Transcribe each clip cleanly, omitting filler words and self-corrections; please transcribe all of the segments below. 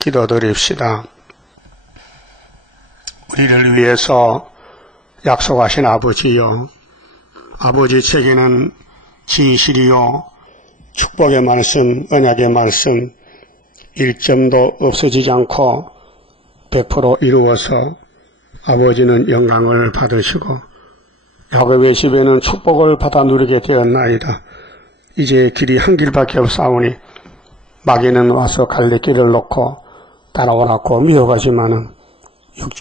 기도드립시다. 우리를 위해서 약속하신 아버지여, 아버지 책에는 진실이요 축복의 말씀, 언약의 말씀 1점도 없어지지 않고 100% 이루어서 아버지는 영광을 받으시고 야곱의 집에는 축복을 받아 누리게 되었나이다. 이제 길이 한 길밖에 없사오니 마귀는 와서 갈래길을 놓고 따라오라고 미워하지만은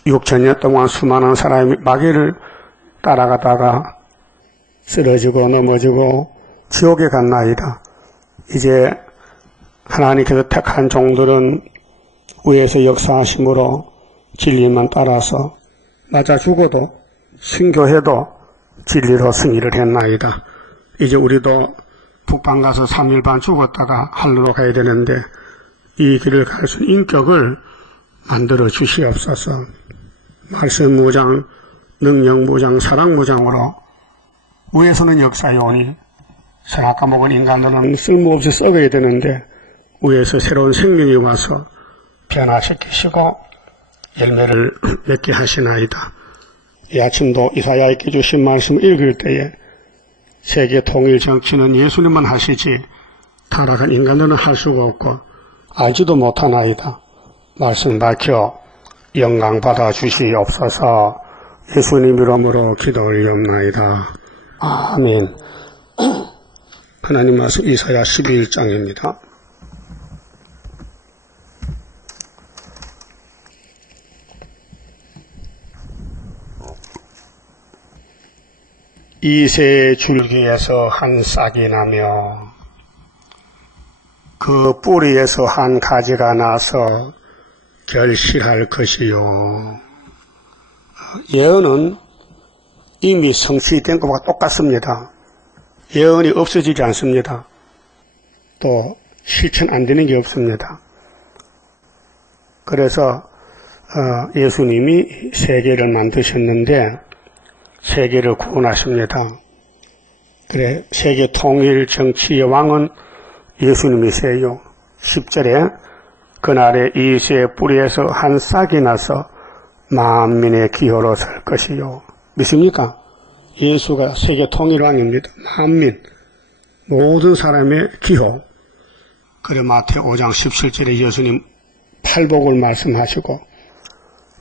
6천년 동안 수많은 사람이 마귀를 따라가다가 쓰러지고 넘어지고 지옥에 갔나이다. 이제 하나님께서 택한 종들은 위에서 역사하심으로 진리만 따라서 맞아 죽어도 순교해도 진리로 승리를 했나이다. 이제 우리도 북방 가서 3일 반 죽었다가 하늘로 가야 되는데 이 길을 갈 수 있는 인격을 만들어 주시옵소서. 말씀 무장, 능력 무장, 사랑 무장으로 위에서는 역사에 오니 선악과 먹은 인간들은 쓸모없이 썩어야 되는데 위에서 새로운 생명이 와서 변화시키시고 열매를 맺게 하시나이다. 이 아침도 이사야에게 주신 말씀을 읽을 때에 세계 통일 정치는 예수님만 하시지 타락한 인간들은 할 수가 없고 알지도 못하나이다. 말씀 밝혀 영광 받아 주시옵소서. 예수님 이름으로 기도 올리옵나이다. 아멘. 하나님 말씀 이사야 12장입니다. 이새 줄기에서 한 싹이 나며 그 뿌리에서 한 가지가 나서 결실할 것이요. 예언은 이미 성취된 것과 똑같습니다. 예언이 없어지지 않습니다. 또 실천 안 되는 게 없습니다. 그래서 예수님이 세계를 만드셨는데 세계를 구원하십니다. 그래 세계 통일 정치의 왕은 예수님이세요. 10절에 그날에 이새의 뿌리에서 한 싹이 나서 만민의 기호로 설 것이요. 믿습니까? 예수가 세계 통일왕입니다. 만민, 모든 사람의 기호. 그래 마태오 5장 17절에 예수님 팔복을 말씀하시고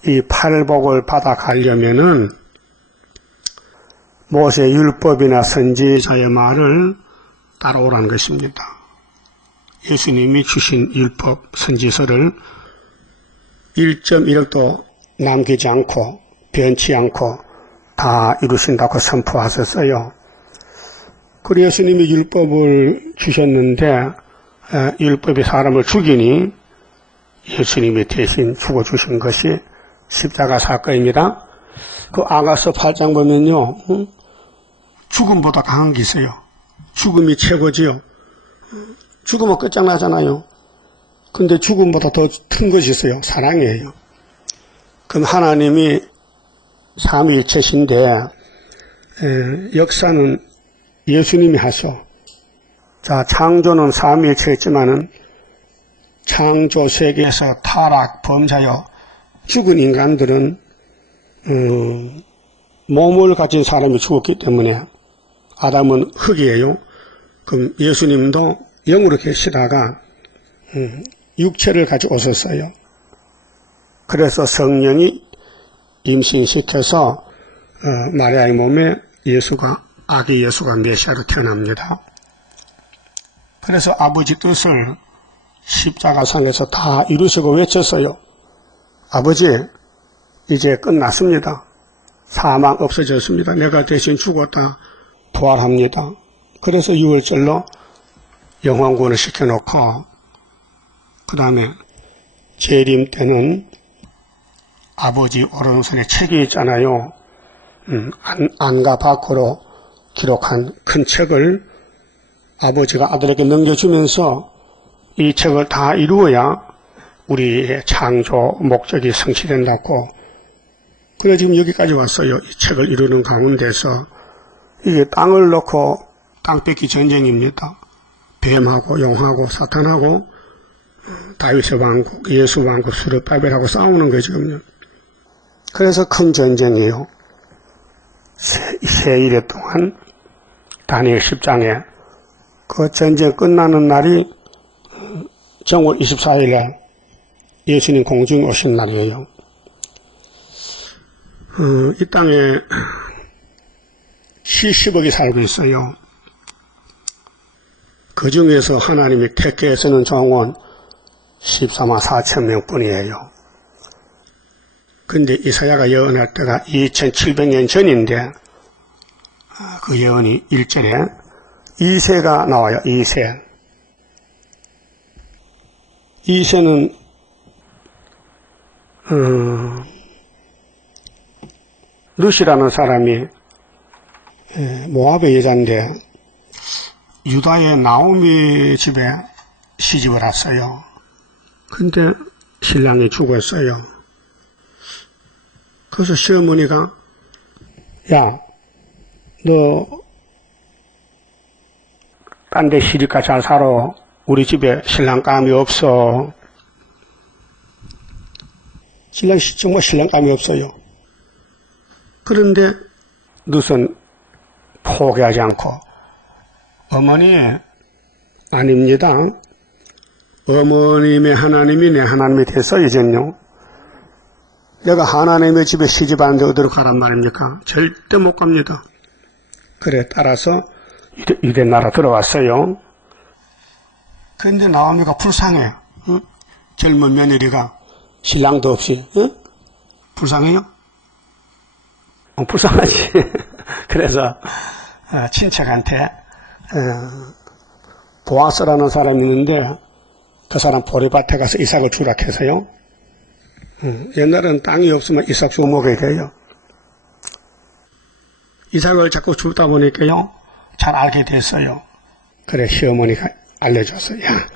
이 팔복을 받아가려면은 모세 율법이나 선지자의 말을 따라오라는 것입니다. 예수님이 주신 율법, 선지서를 1.1억도 남기지 않고 변치 않고 다 이루신다고 선포하셨어요. 그리고 예수님이 율법을 주셨는데 율법이 사람을 죽이니 예수님이 대신 죽어주신 것이 십자가 사건입니다. 그 아가서 8장 보면요. 죽음보다 강한 게 있어요. 죽음이 최고지요. 죽으면 끝장나잖아요. 근데 죽음보다 더 큰 것이 있어요. 사랑이에요. 그럼 하나님이 삼위일체신데 역사는 예수님이 하셔. 자, 창조는 삼위일체였지만은 창조 세계에서 타락, 범죄하여 죽은 인간들은 몸을 가진 사람이 죽었기 때문에 아담은 흙이에요. 그럼 예수님도 영으로 계시다가 육체를 가지고 오셨어요. 그래서 성령이 임신시켜서 마리아의 몸에 아기 예수가 메시아로 태어납니다. 그래서 아버지 뜻을 십자가상에서 다 이루시고 외쳤어요. 아버지, 이제 끝났습니다. 사망 없어졌습니다. 내가 대신 죽었다 부활합니다. 그래서 6월절로 영환구원을 시켜놓고 그 다음에 재림 때는 아버지 오른손에 책이 있잖아요. 안과 밖으로 기록한 큰 책을 아버지가 아들에게 넘겨주면서 이 책을 다 이루어야 우리의 창조 목적이 성취된다고. 그래 지금 여기까지 왔어요. 이 책을 이루는 가운데서 이게 땅을 놓고 땅 뺏기 전쟁입니다. 뱀하고 용하고 사탄하고 다윗의 왕국, 예수 왕국 수르바벨하고 싸우는 거죠, 지금요. 그래서 큰 전쟁이에요. 세 일해 동안 다니엘 10장에 그 전쟁 끝나는 날이 정월 24일에 예수님 공중에 오신 날이에요. 이 땅에 70억이 살고 있어요. 그 중에서 하나님이 택해 쓰는 종은 14만 4천 명뿐이에요. 근데 이사야가 예언할 때가 2700년 전인데 그 예언이 1절에 2세가 나와요. 2세. 2세는 룻이라는 사람이 모압의 여자인데 유다의 나오미 집에 시집을 왔어요. 근데 신랑이 죽었어요. 그래서 시어머니가 야, 너 딴 데 시집가 잘 살아. 우리 집에 신랑감이 없어. 정말 신랑감이 없어요. 그런데 룻은 포기하지 않고 어머니 아닙니다. 어머님의 하나님이 내 하나님이 됐어 이젠요. 내가 하나님의 집에 시집하는데 어디로 가란 말입니까? 절대 못 갑니다. 그래 따라서 유대 나라 들어왔어요. 그런데 나오미가 불쌍해. 응? 젊은 며느리가 신랑도 없이 불쌍해요? 불쌍하지. 그래서 친척한테 보아스라는 사람이 있는데 그 사람 보리밭에 가서 이삭을 주라 해서요. 옛날에는 땅이 없으면 이삭 주워 먹어야 돼요. 이삭을 자꾸 주다 보니까요 잘 알게 됐어요. 그래 시어머니가 알려줬어요. 야,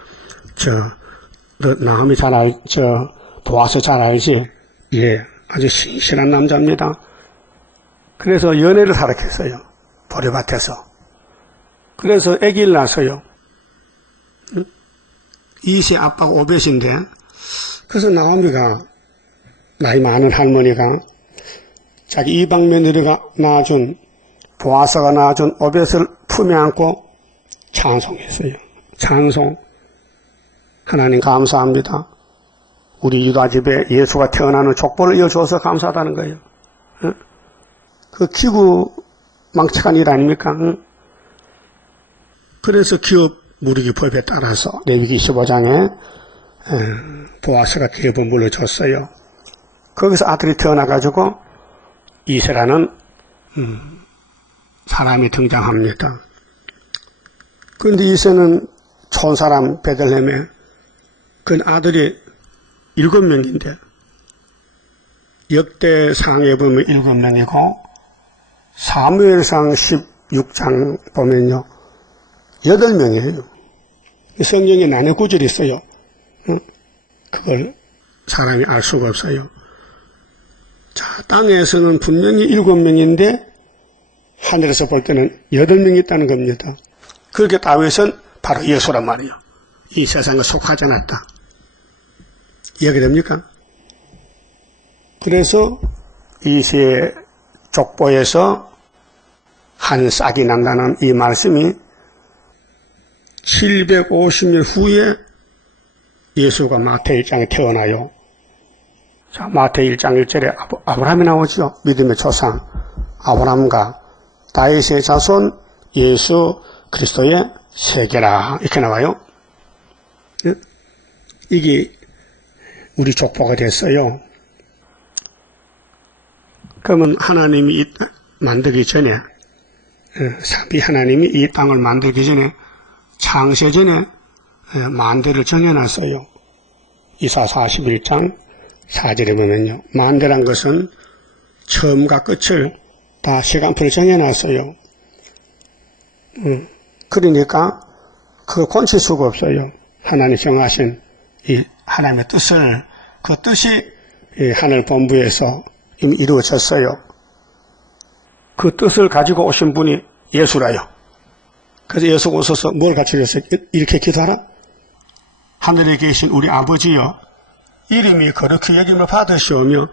너 나음이 보아서 잘 알지? 예, 아주 신실한 남자입니다. 그래서 연애를 하라 했어요. 보리밭에서. 그래서 아기를 낳았어요. 2세 아빠가 오벳인데, 그래서 나오미가, 나이 많은 할머니가, 자기 이방 며느리가 낳아준, 보아스가 낳아준 오벳을 품에 안고 찬송했어요. 찬송. 하나님 감사합니다. 우리 유다 집에 예수가 태어나는 족보를 이어줘서 감사하다는 거예요. 그 기구 망측한 일 아닙니까? 그래서 기업 무리기법에 따라서 레위기 15장에 보아스가 기업을 물려줬어요. 거기서 아들이 태어나가지고 이세라는 사람이 등장합니다. 그런데 이세는 촌사람 베들레헴에 그 아들이 7명인데 역대상에 보면 7명이고 사무엘상 16장 보면요 8명이에요. 성경에 나눠 구절이 있어요. 그걸 사람이 알 수가 없어요. 자, 땅에서는 분명히 7명인데 하늘에서 볼 때는 8명이 있다는 겁니다. 그렇게 다윗은 바로 예수란 말이에요. 이 세상에 속하지 않았다. 이해가 됩니까? 그래서 이세 족보에서 한 싹이 난다는 이 말씀이 750년 후에 예수가 마태 1장에 태어나요. 자, 마태 1장 1절에 아브라함이 나오죠. 믿음의 조상 아브라함과 다윗의 자손 예수 그리스도의 세계라 이렇게 나와요. 이게 우리 족보가 됐어요. 그러면 하나님이 만들기 전에 삼위 하나님이 이 땅을 만들기 전에 창세 전에 만대를 정해놨어요. 이사 41장 4절에 보면요. 만대란 것은 처음과 끝을 다 시간표를 정해놨어요. 그러니까 그걸 건칠 수가 없어요. 하나님 정하신 이 하나님의 뜻을 그 뜻이 하늘 본부에서 이미 이루어졌어요. 그 뜻을 가지고 오신 분이 예수라요. 그래서 예수가 오셔서 뭘 가르쳐줬어요? 이렇게 기도하라. 하늘에 계신 우리 아버지여 이름이 거룩히 여김을 받으시오며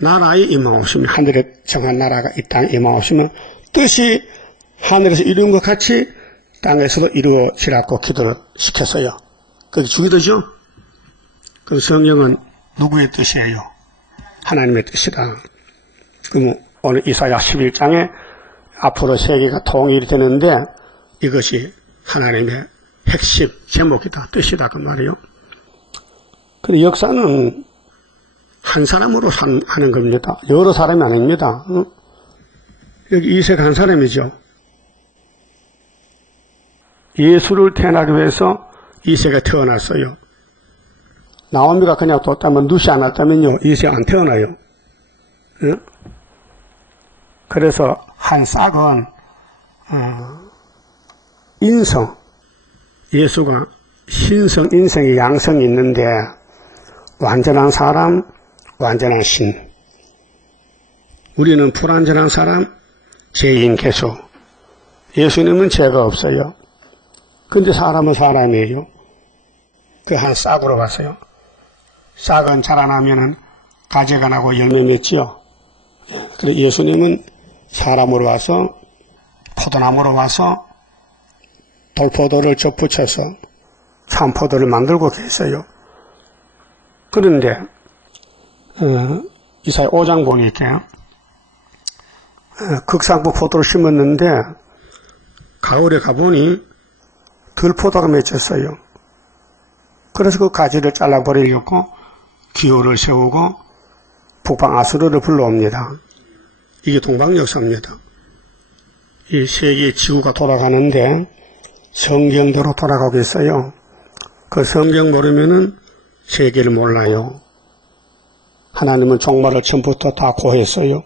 나라의 임하옵시며 하늘에 정한 나라가 이 땅에 임하옵시며 뜻이 하늘에서 이룬 것 같이 땅에서도 이루어지라고 기도를 시켰어요. 그게 주기도죠. 그 성령은 누구의 뜻이에요? 하나님의 뜻이다. 그럼 오늘 이사야 11장에 앞으로 세계가 통일이 되는데 이것이 하나님의 핵심 제목이다, 뜻이다 그 말이에요. 근데 역사는 한 사람으로 하는 겁니다. 여러 사람이 아닙니다. 여기 이세가 한 사람이죠. 예수를 태어나기 위해서 이세가 태어났어요. 나오미가 그냥 뒀다면 누시 안 왔다면요 이세가 안 태어나요. 그래서 한 싹은 인성, 예수가 신성, 인성이 양성이 있는데 완전한 사람, 완전한 신. 우리는 불완전한 사람, 죄인 개수. 예수님은 죄가 없어요. 근데 사람은 사람이에요. 그 한 싹으로 봤어요. 싹은 자라나면은 가지가 나고 열매 맺지요. 그래서 예수님은 사람으로 와서 포도나무로 와서 돌포도를 접붙여서 참포도를 만들고 계세요. 그런데 이사야 5장 보니까 극상부 포도를 심었는데 가을에 가보니 들포도가 맺혔어요. 그래서 그 가지를 잘라버리려고 기호를 세우고 북방 아수르를 불러옵니다. 이게 동방역사입니다. 이 세계 지구가 돌아가는데 성경대로 돌아가고 있어요. 그 성경 모르면은 세계를 몰라요. 하나님은 종말을 처음부터 다 고했어요.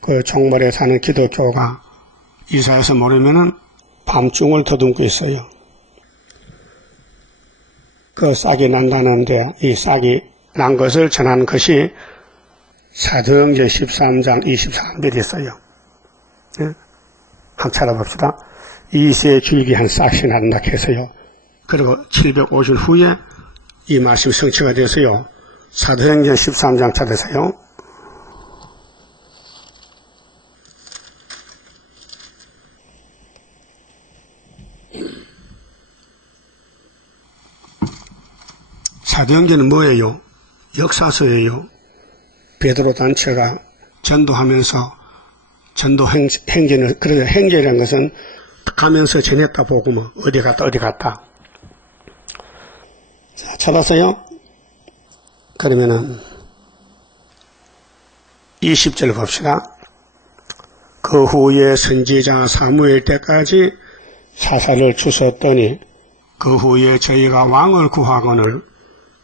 그 종말에 사는 기독교가 이사야서 모르면은 밤중을 더듬고 있어요. 그 싹이 난다는데 이 싹이 난 것을 전한 것이 사도행전 13장 23절에 있어요. 한번 찾아봅시다. 이세의 줄기 한 싹이 난다 해서요. 그리고 750일 후에 이 말씀이 성취가 돼서요. 사도행전 13장 찾으세요. 사도행전은 뭐예요? 역사서예요. 베드로 단체가 전도하면서 전도 행전을, 그래서 행전이라는 것은 가면서 전했다 보고 뭐 어디 갔다. 자, 찾았어요? 그러면은 20절 봅시다. 그 후에 선지자 사무엘 때까지 사사를 주셨더니 그 후에 저희가 왕을 구하거늘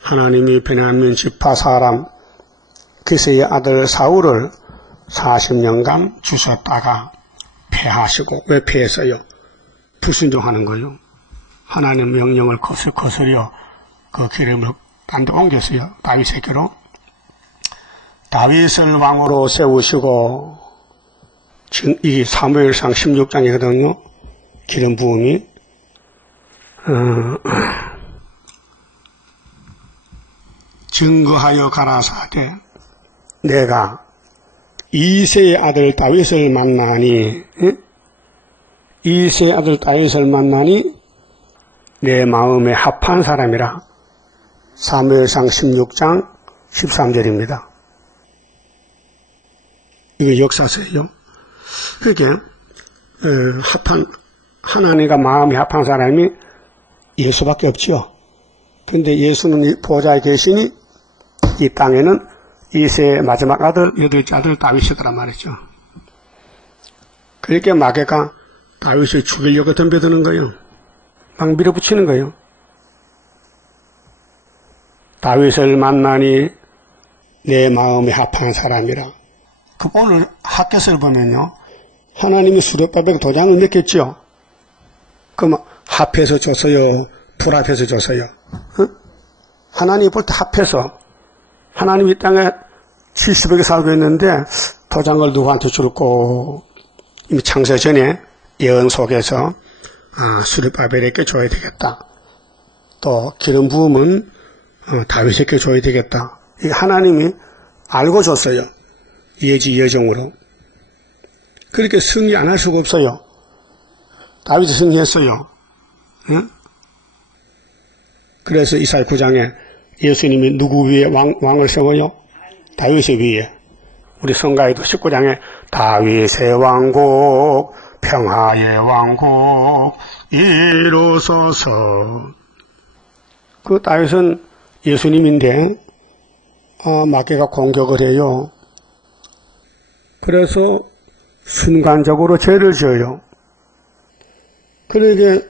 하나님이 베냐민 지파 사람 기스의 아들 사울을 40년간 주셨다가 패하시고, 왜 패했어요? 불순종하는 거요. 하나님 명령을 거스려 그 기름을 딴 데 옮겼어요. 다윗에게로. 다윗을 왕으로 세우시고, 지금 이 사무엘상 16장이거든요. 기름 부음이. 증거하여 가라사대 내가 이새의 아들 다윗을 만나니 이새의 아들 다윗을 만나니 내 마음에 합한 사람이라. 사무엘상 16장 13절입니다. 이게 역사서예요. 그러니까 하나님과 마음이 합한 사람이 예수밖에 없죠. 근데 예수는 보좌에 계시니 이 땅에는 이새의 마지막 아들, 여덟째 아들 다윗이더란 말이죠. 그러니까 마귀가 다윗을 죽이려고 덤벼드는 거예요. 막 밀어붙이는 거예요. 다윗을 만나니 내 마음에 합한 사람이라. 그 오늘 학교서를 보면요. 하나님이 수렵바벨 도장을 맺겠죠. 그럼 합해서 줬어요? 불합해서 줬어요? 하나님이 볼 때 합해서 하나님이 이 땅에 70억이 살고 있는데 도장을 누구한테 줄고 이미 창세 전에 예언 속에서 수르바벨에게 줘야 되겠다. 또 기름 부음은 다윗에게 줘야 되겠다. 이 하나님이 알고 줬어요. 예지 예정으로. 그렇게 승리 안 할 수가 없어요. 다윗이 승리했어요. 응? 그래서 이사야 9장에 예수님이 누구 위에 왕을 세워요? 다윗의 위에. 우리 성가에도 19장에 다윗의 왕국 평화의 왕국 이루소서. 그 다윗은 예수님인데 마귀가 공격을 해요. 그래서 순간적으로 죄를 지어요. 그러게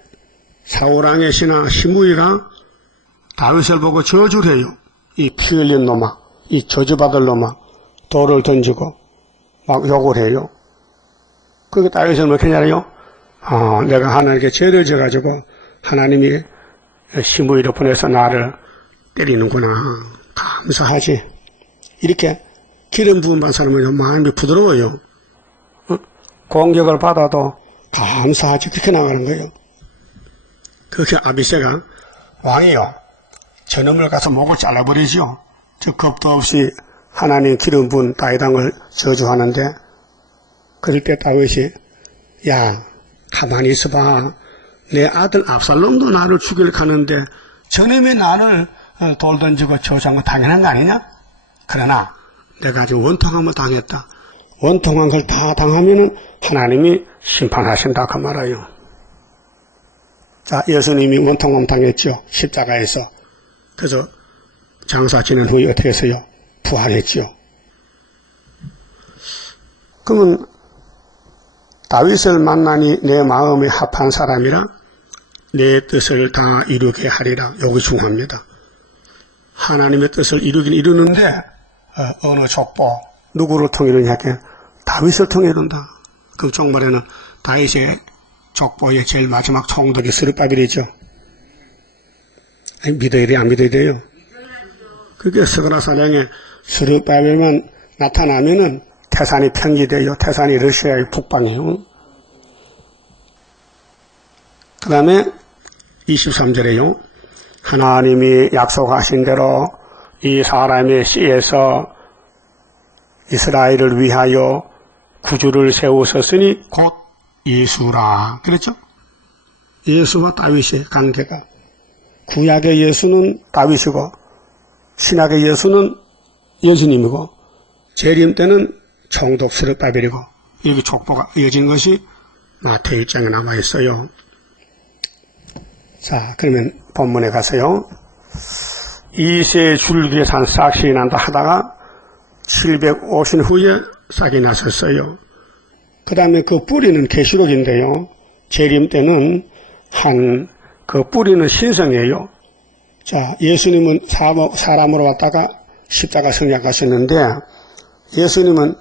사울왕의 신하 시므이가 다윗을 보고 저주를 해요. 이 피 흘린 놈아, 이 저주받을 놈아, 돌을 던지고 막 욕을 해요. 그게 다윗은 뭐 했냐요? 내가 하나님께 죄를 져가지고 하나님이 시므이를 보내서 나를 때리는구나. 감사하지. 이렇게 기름 부음 받은 사람은 마음이 부드러워요. 공격을 받아도 감사하지. 그렇게 나가는 거예요. 그렇게 아비새가 왕이요. 저놈을 가서 목을 잘라버리지요. 저 겁도 없이 하나님 기름 부은 다윗왕을 저주하는데 그럴 때 다윗이 야 가만히 있어봐. 내 아들 압살롬도 나를 죽이려 하는데 저놈이 나를 돌 던지고 저주한 거 당연한 거 아니냐? 그러나 내가 지금 원통함을 당했다. 원통한 걸 다 당하면은 하나님이 심판하신다 그 말이에요. 자, 예수님이 원통함 당했죠. 십자가에서. 그래서 장사 지낸 후에 어떻게 했어요? 부활했죠. 그러면 다윗을 만나니 내 마음에 합한 사람이라 내 뜻을 다 이루게 하리라. 여기 중요합니다. 하나님의 뜻을 이루긴 이루는데 어느 족보 누구를 통해 이루냐? 다윗을 통해 이룬다. 그 종말에는 다윗의 족보의 제일 마지막 총독이 스룹바벨이죠. 믿어야 돼, 안 믿어야 돼요? 그게 스가랴 4장에 스룹바벨만 나타나면은 태산이 평지돼요. 태산이 러시아의 북방이에요. 그 다음에 23절에요. 하나님이 약속하신 대로 이 사람의 씨에서 이스라엘을 위하여 구주를 세우셨으니 곧 예수라. 그랬죠? 예수와 다윗의 관계가. 구약의 예수는 다윗이고 신약의 예수는 예수님이고 재림 때는 총독 스룹바벨이고 여기 족보가 이어진 것이 마태의 1장에 나와 있어요. 자, 그러면 본문에 가서요. 이세 줄기에 산 싹이 난다 하다가 750 후에 싹이 났었어요. 그 다음에 그 뿌리는 계시록인데요. 재림 때는 그 뿌리는 신성이에요. 자, 예수님은 사람으로 왔다가 십자가 성약 가셨는데 예수님은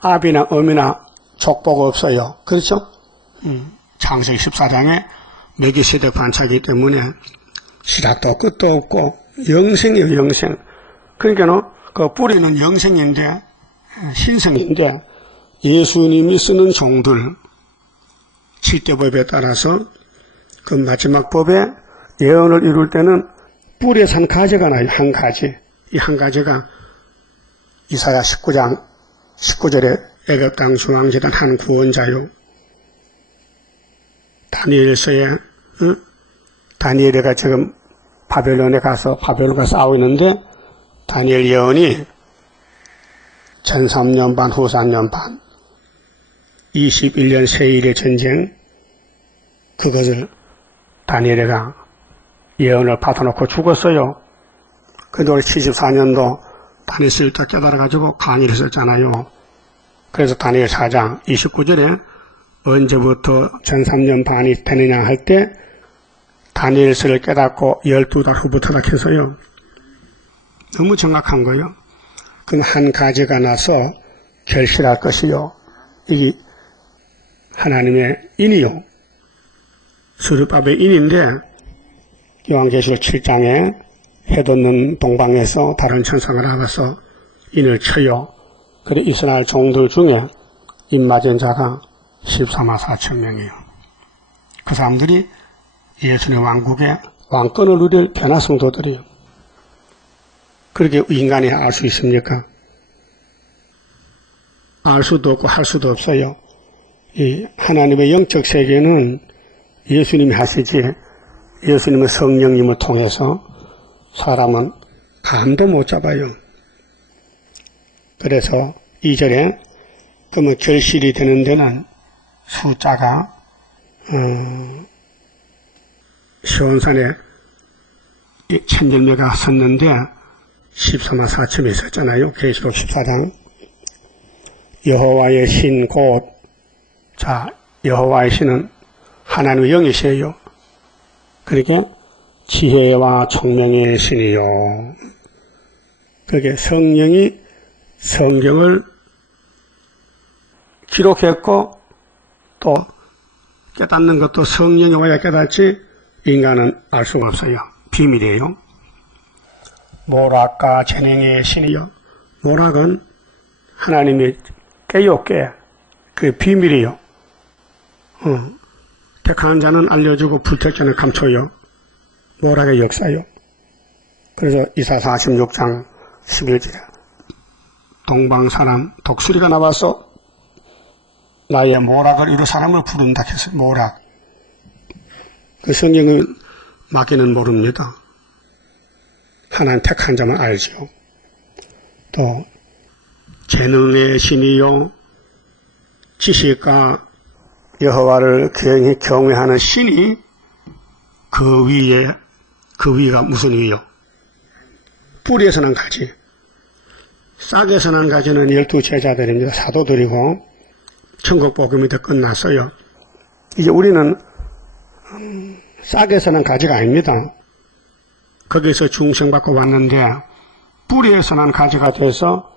아비나 어미나 족보가 없어요. 그렇죠? 창세기 14장에 멜기세덱 반차이기 때문에 시작도 끝도 없고 영생이에요. 영생. 그러니까 그 뿌리는 영생인데 신성인데 예수님이 쓰는 종들 7대 법에 따라서 그 마지막 법에 예언을 이룰 때는 뿌리에서 한 가지가 나요. 한 가지. 이 한 가지가 이사야 19장 19절에 애굽 땅 중앙지단 한 구원자요. 다니엘서에 다니엘이가 지금 바벨론에 가서 바벨론과 싸우고 있는데 다니엘 예언이 전 3년 반 후 3년 반 21년 세일의 전쟁 그것을 다니엘이가 예언을 받아놓고 죽었어요. 그런데 우리 74년도 다니엘을 다 깨달아가지고 강의를 했었잖아요. 그래서 다니엘 4장 29절에 언제부터 전 3년 반이 되느냐 할 때 다니엘서를 깨닫고 12달 후부터다 해서요. 너무 정확한 거예요. 그건 한 가지가 나서 결실할 것이요. 이게 하나님의 인이요. 스룹바벨 인인데 요한계시록 7장에 해 돋는 동방에서 다른 천사가 나와서 인을 쳐요. 그래 이스라엘 종들 중에 입 맞은 자가 14만 4천 명이에요. 그 사람들이 예수님의 왕국에 왕권을 누릴 변화성도들이요. 그렇게 인간이 알 수 있습니까? 알 수도 없고 할 수도 없어요. 이 하나님의 영적 세계는 예수님이 하시지 예수님의 성령님을 통해서 사람은 감도 못 잡아요. 그래서 2절에 그러면 결실이 되는 데는 숫자가 시온산에 천열매가 섰는데 14만 4천이 있었잖아요. 계시록 14장. 여호와의 신 곧, 자, 여호와의 신은 하나님의 영이시에요. 그러니까 지혜와 총명의 신이요. 그게 성령이 성경을 기록했고 또 깨닫는 것도 성령이 와야 깨닫지 인간은 알 수가 없어요. 비밀이에요. 모락과 재능의 신이요. 모락은 하나님이 깨요, 깨. 그게 비밀이요. 택한 자는 알려주고 불택자는 감춰요. 모락의 역사요. 그래서 이사 46장 11절에 동방사람 독수리가 나와서 나의 모락을 이루 사람을 부른다 했어요. 모락. 그 성경을 마귀는 모릅니다. 하나님 택한 자만 알지요. 또 재능의 신이요 지식과 여호와를 경외하는 신이 그 위가 무슨 위요? 뿌리에서 난 가지. 싹에서 난 가지는 12제자들입니다. 사도들이고 천국 복음이 다 끝났어요. 이제 우리는 싹에서 난 가지가 아닙니다. 거기서 중생받고 왔는데 뿌리에서 난 가지가 돼서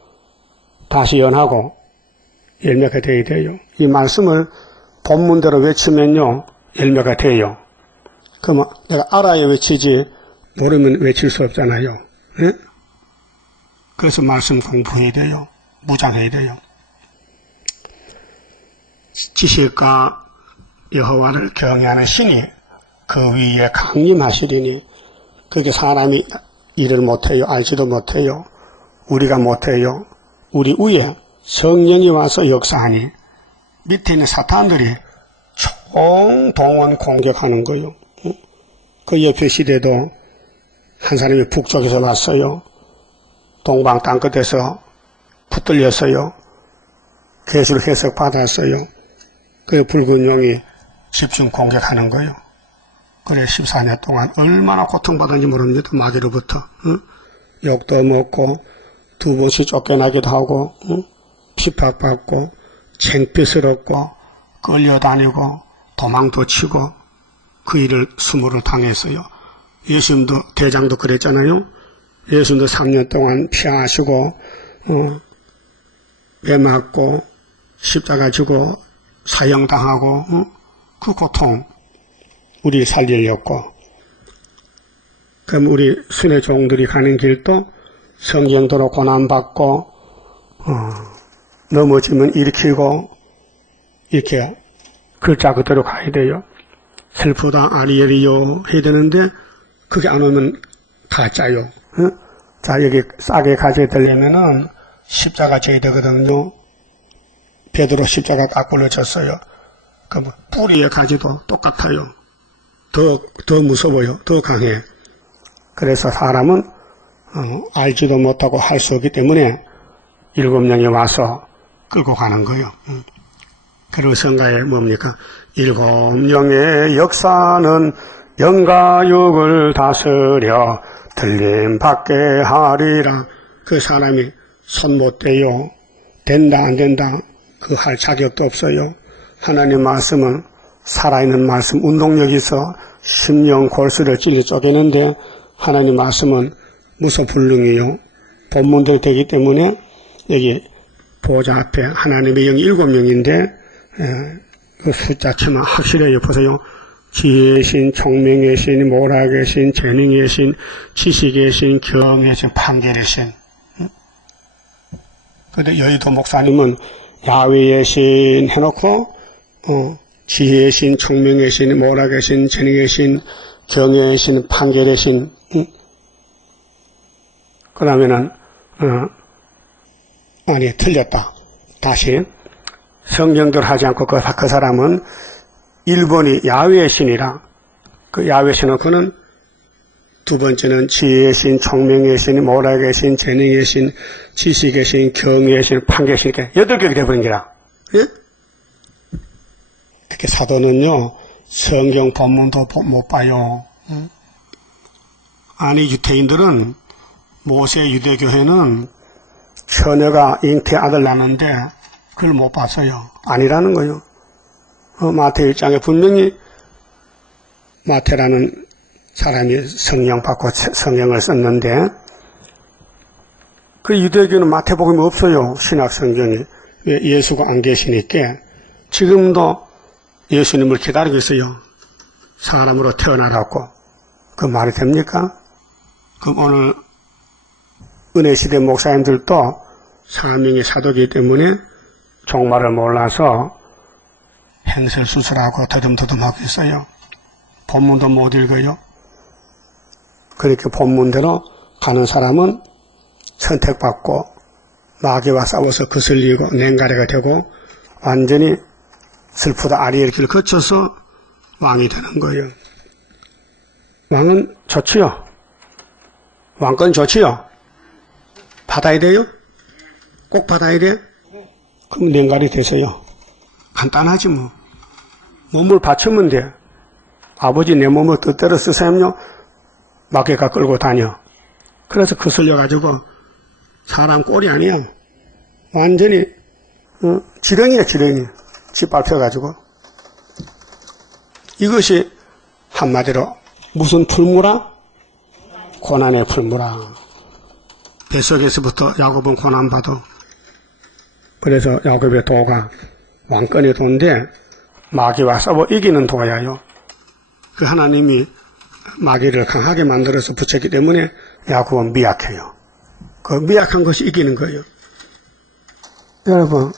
다시 연하고 열매가 되어야 돼요. 이 말씀을 본문대로 외치면요 열매가 돼요. 그러면 내가 알아야 외치지 모르면 외칠 수 없잖아요. 네? 그래서 말씀 공부해야 돼요. 무장해야 돼요. 지식과 여호와를 경외하는 신이 그 위에 강림하시리니 그게 사람이 일을 못해요. 알지도 못해요. 우리가 못해요. 우리 위에 성령이 와서 역사하니 밑에 있는 사탄들이 총동원 공격하는 거예요. 그 옆에 시대도 한 사람이 북쪽에서 왔어요. 동방 땅끝에서 붙들렸어요. 계시를 해석 받았어요. 그 붉은 용이 집중 공격하는 거예요. 그래 14년 동안 얼마나 고통받았는지 모릅니다. 마귀로부터. 욕도 먹고 두 번씩 쫓겨나기도 하고 핍박받고 창피스럽고 끌려다니고 도망도 치고 그 일을 수모를 당했어요. 예수님도 대장도 그랬잖아요. 예수님도 3년 동안 피하시고 매 맞고 십자가 지고 사형당하고 그 고통 우리 살리려고. 그럼 우리 순회 종들이 가는 길도 성경도로 고난받고 넘어지면 일으키고 이렇게 글자 그대로 가야 돼요. 슬프다 아리엘이요 해야 되는데 그게 안 오면 가짜요. 자 여기 싸게 가져야 되려면은 십자가 져야 되거든요. 베드로 십자가 까꿀로 졌어요. 그럼 뿌리에 가지도 똑같아요. 더 무서워요. 더 강해. 그래서 사람은 알지도 못하고 할 수 없기 때문에 7명이 와서 끌고 가는 거예요. 그리고 성가에 뭡니까? 7명의 역사는 영과 육을 다스려 들림받게 하리라. 그 사람이 손 못 대요. 된다 안 된다 그 할 자격도 없어요. 하나님 말씀은 살아있는 말씀, 운동력이 있어 심령 골수를 찔러 쪼개는데 하나님 말씀은 무소불능이요. 본문대로 되기 때문에 여기 보좌 앞에 하나님의 영이 7명인데 그 숫자치만 확실해요. 보세요. 지혜의 신, 총명의 신, 모락의 신, 재능의 신, 지식의 신, 경의 신, 판결의 신. 근데 여의도 목사님은 야훼의 신 해놓고 지혜의 신, 총명의 신, 모락의 신, 재능의 신, 경외의 신, 판결의 신, 그러면은, 아니, 틀렸다. 다시. 성경대로 하지 않고 그 사람은 일본이 야훼의 신이라, 그 야훼 신은 그는 두 번째는 지혜의 신, 총명의 신, 모락의 신, 재능의 신, 지식의 신, 경외의 신, 판결의 신, 이렇게 8개가 되어버린 거라. 예? 특히 사도는요, 성경 본문도 못 봐요. 아니, 유태인들은, 모세 유대교회는 처녀가 잉태 아들 낳는데, 그걸 못 봤어요. 아니라는 거요. 마태 1장에 분명히 마태라는 사람이 성령 받고 성경을 썼는데, 그 유대교는 마태복음이 없어요. 신약 성경이. 왜? 예수가 안 계시니까. 지금도 예수님을 기다리고 있어요. 사람으로 태어나라고. 그 말이 됩니까? 그럼 오늘 은혜시대 목사님들도 사명이 사도이기 때문에 종말을 몰라서 행설수설하고 더듬더듬하고 있어요. 본문도 못 읽어요. 그렇게 본문대로 가는 사람은 선택받고 마귀와 싸워서 거슬리고 냉가리가 되고 완전히 슬프다 아리엘 길을 거쳐서 왕이 되는 거예요. 왕은 좋지요. 왕권 좋지요. 받아야 돼요? 꼭 받아야 돼? 그럼 냉가리 되세요. 간단하지 뭐. 몸을 바치면 돼. 아버지 내 몸을 뜻대로 쓰세요. 마귀가 끌고 다녀. 그래서 거슬려가지고 사람 꼴이 아니야. 완전히 지렁이야 지렁이. 짓밟혀가지고. 이것이 한마디로 무슨 풀무라? 고난의 풀무라. 뱃속에서부터 야곱은 고난받아. 그래서 야곱의 도가 왕권의 도인데 마귀와 싸워 이기는 도야요. 그 하나님이 마귀를 강하게 만들어서 붙였기 때문에 야곱은 미약해요. 그 미약한 것이 이기는 거예요. 여러분,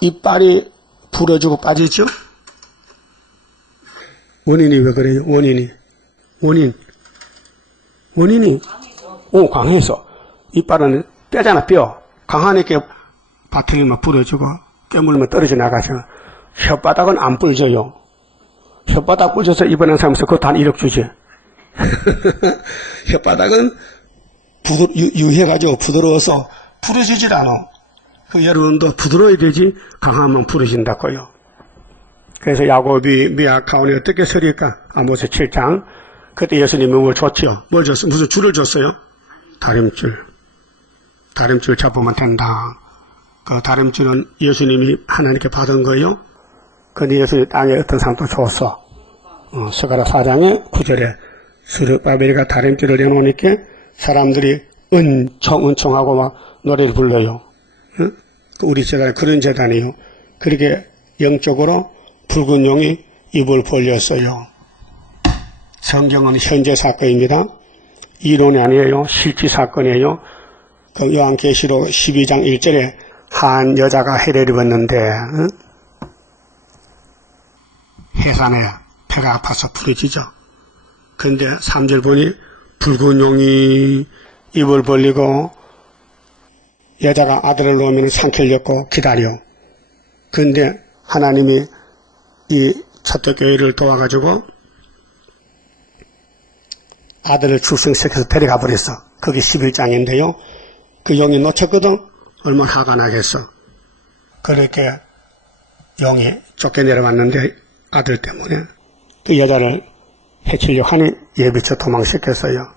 이빨이 부러지고 빠지죠? 원인이 왜 그래요? 원인이 강해서. 이빨은 뼈잖아, 뼈. 강하니까 바틀리면 부러지고 깨물면 떨어져 나가죠. 혓바닥은 안 뿔져요. 혓바닥 뿔져서 입원한 사람에서 그것도 한 1억 주지. 혓바닥은 유해가지고 부드러워서 부러지질 않아. 그 여러분도 부드러워야 되지 강하면 부러진다고요. 그래서 야곱이 미약하오니 어떻게 서릴까? 아모스 7장. 그때 예수님이 뭘 줬지요? 뭘 줬어요? 무슨 줄을 줬어요? 다림줄. 다림줄 잡으면 된다. 그 다림줄은 예수님이 하나님께 받은 거예요. 근데 예수님이 땅에 어떤 사람도 줬어. 스가랴 4장에 9절에 스룹바벨이가 다림줄을 내놓으니까 사람들이 은총하고 막 노래를 불러요. 응? 우리 재단이 그런 재단이에요. 그렇게 영적으로 붉은 용이 입을 벌렸어요. 성경은 현재 사건입니다. 이론이 아니에요. 실제 사건이에요. 그 요한계시록 12장 1절에 한 여자가 해를 입었는데 응? 해산에 배가 아파서 부러지죠. 그런데 3절 보니 붉은 용이 입을 벌리고 여자가 아들을 놓으면 삼키려고 기다려. 그런데 하나님이 이 첫째교회를 도와가지고 아들을 출생시켜서 데려가 버렸어. 그게 11장인데요. 그 용이 놓쳤거든. 얼마나 화가 나겠어. 그렇게 용이 쫓겨내려왔는데 아들 때문에 그 여자를 해치려고 하니 예비쳐 도망시켰어요.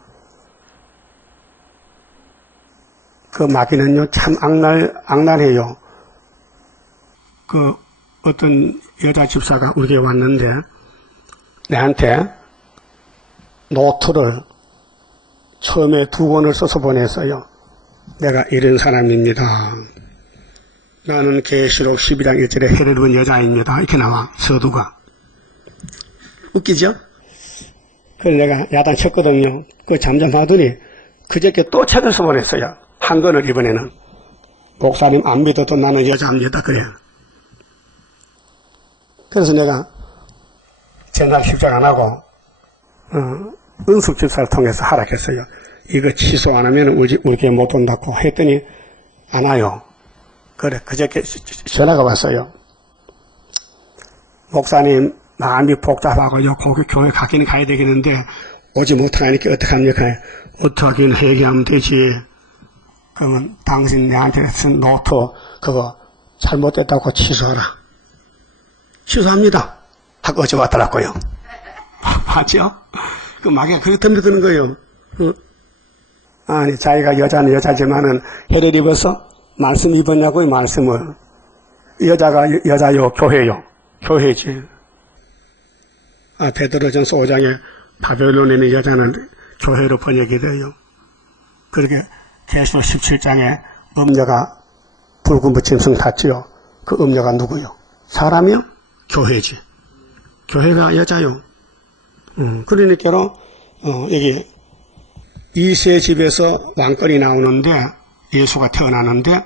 그 마귀는요 참 악랄해요. 그 어떤 여자 집사가 우리에게 왔는데 내한테 노트를 처음에 2권을 써서 보냈어요. 내가 이런 사람입니다. 나는 계시록 12장 1절에 해를 입은 여자입니다. 이렇게 나와 서두가. 웃기죠? 그래서 내가 야단 쳤거든요. 그 잠잠하더니 그저께 또 책을 써보냈어요. 한 권을 이번에는. 목사님 안 믿어도 나는 여자입니다. 그래. 그래서 내가 전날 십자가 안 하고 은숙 집사를 통해서 하락했어요. 이거 취소 안 하면 우리 교회 못 온다고 했더니 안 와요. 그래, 그저께 전화가 왔어요. 목사님, 마음이 복잡하고요. 거기 교회 가기는 가야 되겠는데, 오지 못하니까 어떡합니까? 어떡하긴 회개하면 되지. 그러면 당신 내한테 쓴 노트, 그거 잘못됐다고 취소하라. 취소합니다. 하고 어제 왔더라고요. 맞죠? 그 마귀가 그렇게 덤비드는 거예요. 아니, 자기가 여자는 여자지만은 해를 입어서 말씀 입었냐고요, 말씀을. 여자가 여자요, 교회요. 교회지. 베드로전서 5장에 바벨론에 있는 여자는 교회로 번역이 돼요. 그렇게 계시록 17장에 음녀가 붉은 붙임성 탔지요. 그 음녀가 누구요? 사람이요? 교회지. 교회가 여자요. 그러니까로 여기 이세 집에서 왕권이 나오는데 예수가 태어나는데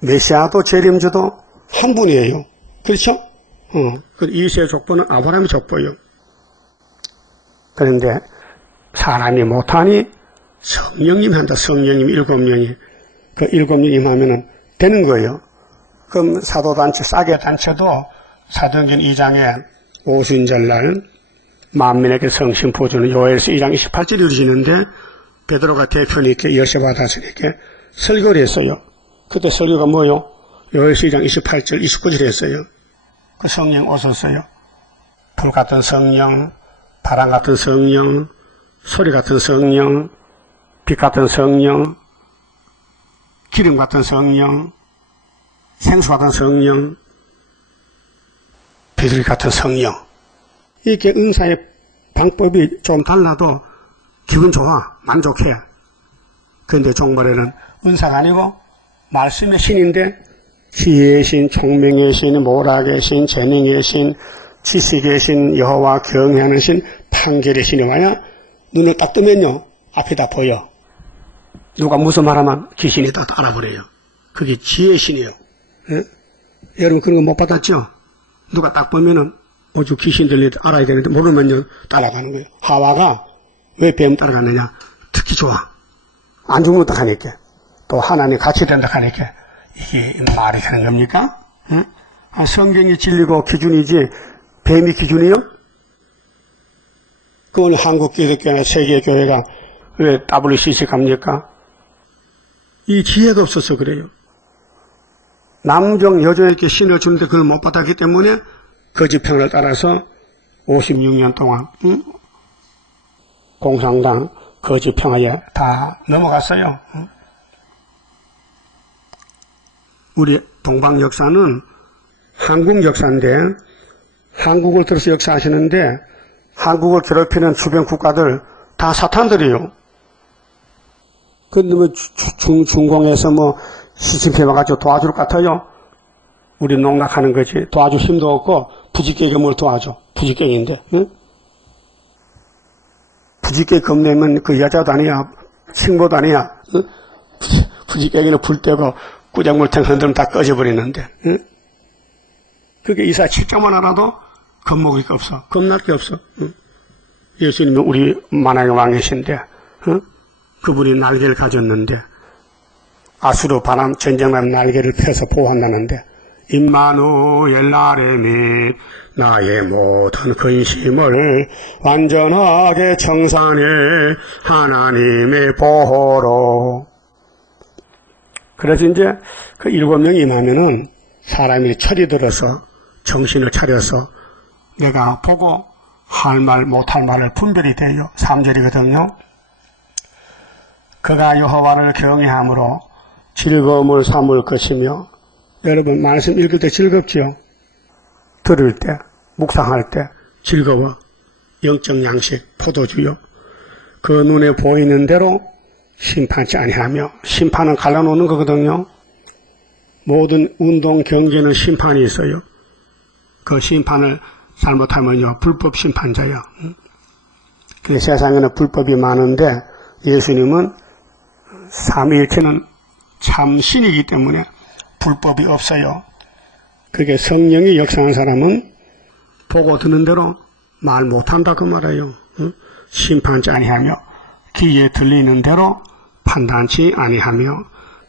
메시아도 재림주도 한 분이에요. 그렇죠? 그 이세 족보는 아브라함의 족보예요. 그런데 사람이 못하니 성령님이 한다. 성령님 7명이. 그 7명이 하면은 되는 거예요. 그럼 사도단체, 싸개단체도 사도행전 2장에 오순절날 만민에게 성신 부어주는 요엘서 2장 28절이 이루어지는데 베드로가 대표님께 열쇠 받았으니까 설교를 했어요. 그때 설교가 뭐요? 요엘서 2장 28절, 29절 했어요. 그 성령 오셨어요. 불 같은 성령, 바람 같은 성령, 소리 같은 성령, 빛 같은 성령, 기름 같은 성령, 생수 같은 성령, 비둘기 같은 성령. 이렇게 은사의 방법이 좀 달라도 기분 좋아, 만족해. 그런데 종말에는 은사가 아니고 말씀의 신인데 지혜의 신, 총명의 신, 모락의 신, 재능의 신, 지식의 신, 여호와 경외하는 신, 판결의 신이 와야 눈을 딱 뜨면요 앞이 다 보여. 누가 무슨 말하면 귀신이 다 알아버려요. 그게 지혜의 신이에요. 예? 여러분 그런 거 못 받았죠? 누가 딱 보면은 오죽 귀신 들리도 알아야 되는데 모르면요 따라가는 거예요. 하와가 왜 뱀 따라갔느냐? 특히 좋아. 안 죽는다 하니까. 또 하나님 같이 된다 하니까. 이게 말이 되는 겁니까? 응? 성경이 진리고 기준이지 뱀이 기준이요? 그건 한국기독교나 세계교회가 왜 WCC 갑니까? 이 지혜가 없어서 그래요. 남종 여종에게 신을 주는데 그걸 못 받았기 때문에 거짓평을 따라서 56년 동안 공산당 거짓평에 다 넘어갔어요. 우리 동방 역사는 한국 역사인데 한국을 들어서 역사하시는데 한국을 괴롭히는 주변 국가들 다 사탄들이에요. 근데 뭐 중공에서 뭐 시침표 와가지고 도와줄 것 같아요? 우리 농락하는 거지. 도와줄 힘도 없고 부지깽이 뭘 도와줘. 부지깽이인데. 응? 부지깽이 겁내면 그 여자도 아니야. 친구도 아니야. 응? 부지깽이는 불 떼고 꾸정물탱 흔들면 다 꺼져버리는데. 응? 그게 이사 7장만 알아도 겁먹을 게 없어. 겁날 게 없어. 응? 예수님은 우리 만왕의 왕이신데 응? 그분이 날개를 가졌는데 아수르 바람 전쟁남 날개를 펴서 보호한다는데 임마누엘 나레미 나의 모든 근심을 완전하게 청산해 하나님의 보호로. 그래서 이제 그 7명이 임하면은 사람이 철이 들어서 정신을 차려서 내가 보고 할 말 못할 말을 분별이 돼요. 3절이거든요. 그가 여호와를 경외함으로 즐거움을 삼을 것이며. 여러분 말씀 읽을 때 즐겁지요? 들을 때, 묵상할 때 즐거워. 영적 양식, 포도주요. 그 눈에 보이는 대로 심판치 아니하며. 심판은 갈라놓는 거거든요. 모든 운동, 경제는 심판이 있어요. 그 심판을 잘못하면요 불법 심판자야. 그래서 세상에는 불법이 많은데 예수님은 삼위일체는 참 신이기 때문에 불법이 없어요. 그게 성령이 역사한 사람은 보고 듣는 대로 말 못한다 그 말이에요. 심판치 아니하며 귀에 들리는 대로 판단치 아니하며.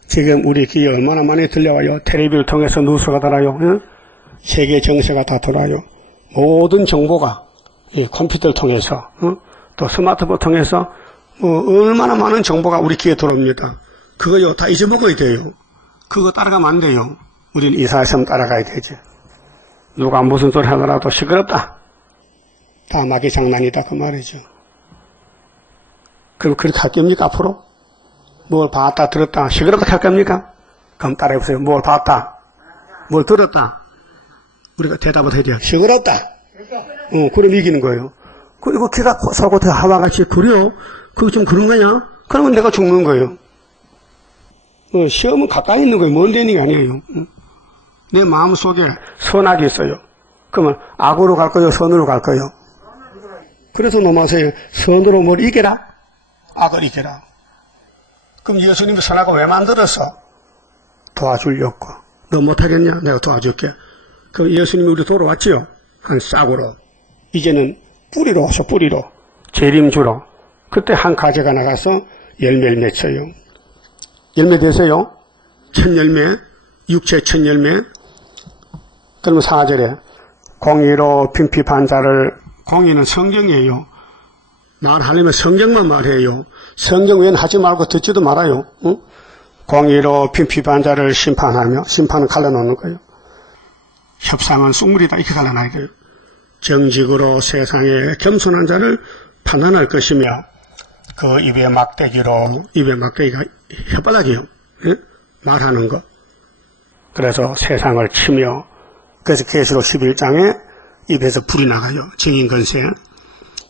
지금 우리 귀에 얼마나 많이 들려와요. 텔레비를 통해서 뉴스가 돌아요. 응? 세계 정세가 다 돌아요. 모든 정보가 이 컴퓨터를 통해서 또 스마트폰 통해서 얼마나 많은 정보가 우리 귀에 들어옵니다. 그거요 다 잊어먹어야 돼요. 그거 따라가면 안 돼요. 우리는 이사야서만 따라가야 되죠. 누가 무슨 소리 하더라도 시끄럽다. 다 마귀 장난이다 그 말이죠. 그럼 그렇게 할 겁니까 앞으로? 뭘 봤다 들었다 시끄럽다 할 겁니까? 그럼 따라해보세요. 뭘 봤다 뭘 들었다. 우리가 대답을 해야 돼요. 시끄럽다. 그럼 이기는 거예요. 그리고 귀가 속옷에 하와 같이 그려? 그거 좀 그런 거냐? 그러면 내가 죽는 거예요. 시험은 가까이 있는 거예요. 먼 데 있는 게 아니에요. 내 마음속에 선악이 있어요. 그러면 악으로 갈 거요? 선으로 갈 거요? 그래서 nom하세요. 선으로 뭘 이겨라? 악을 이겨라. 그럼 예수님이 선악을 왜 만들었어? 도와주려고. 너 못하겠냐? 내가 도와줄게. 그럼 예수님이 우리 돌아왔지요? 한 싹으로. 이제는 뿌리로 와서 뿌리로. 재림주로. 그때 한 가지가 나가서 열매를 맺혀요. 열매 되세요? 첫 열매, 육체 첫 열매. 그러면 4절에 공의로 빈핍한 자를, 공의는 성경이에요. 말하려면 성경만 말해요. 성경 외에는 하지 말고 듣지도 말아요. 응? 공의로 빈핍한 자를 심판하며, 심판은 갈라놓는 거예요. 협상은 쑥물이다 이렇게 갈라놔야 돼요. 정직으로 세상에 겸손한 자를 판단할 것이며 그 입에 막대기로, 입에 막대기가 혓바닥이요. 예? 말하는 거. 그래서 세상을 치며, 그래서 계시록 11장에 입에서 불이 나가요. 증인건세.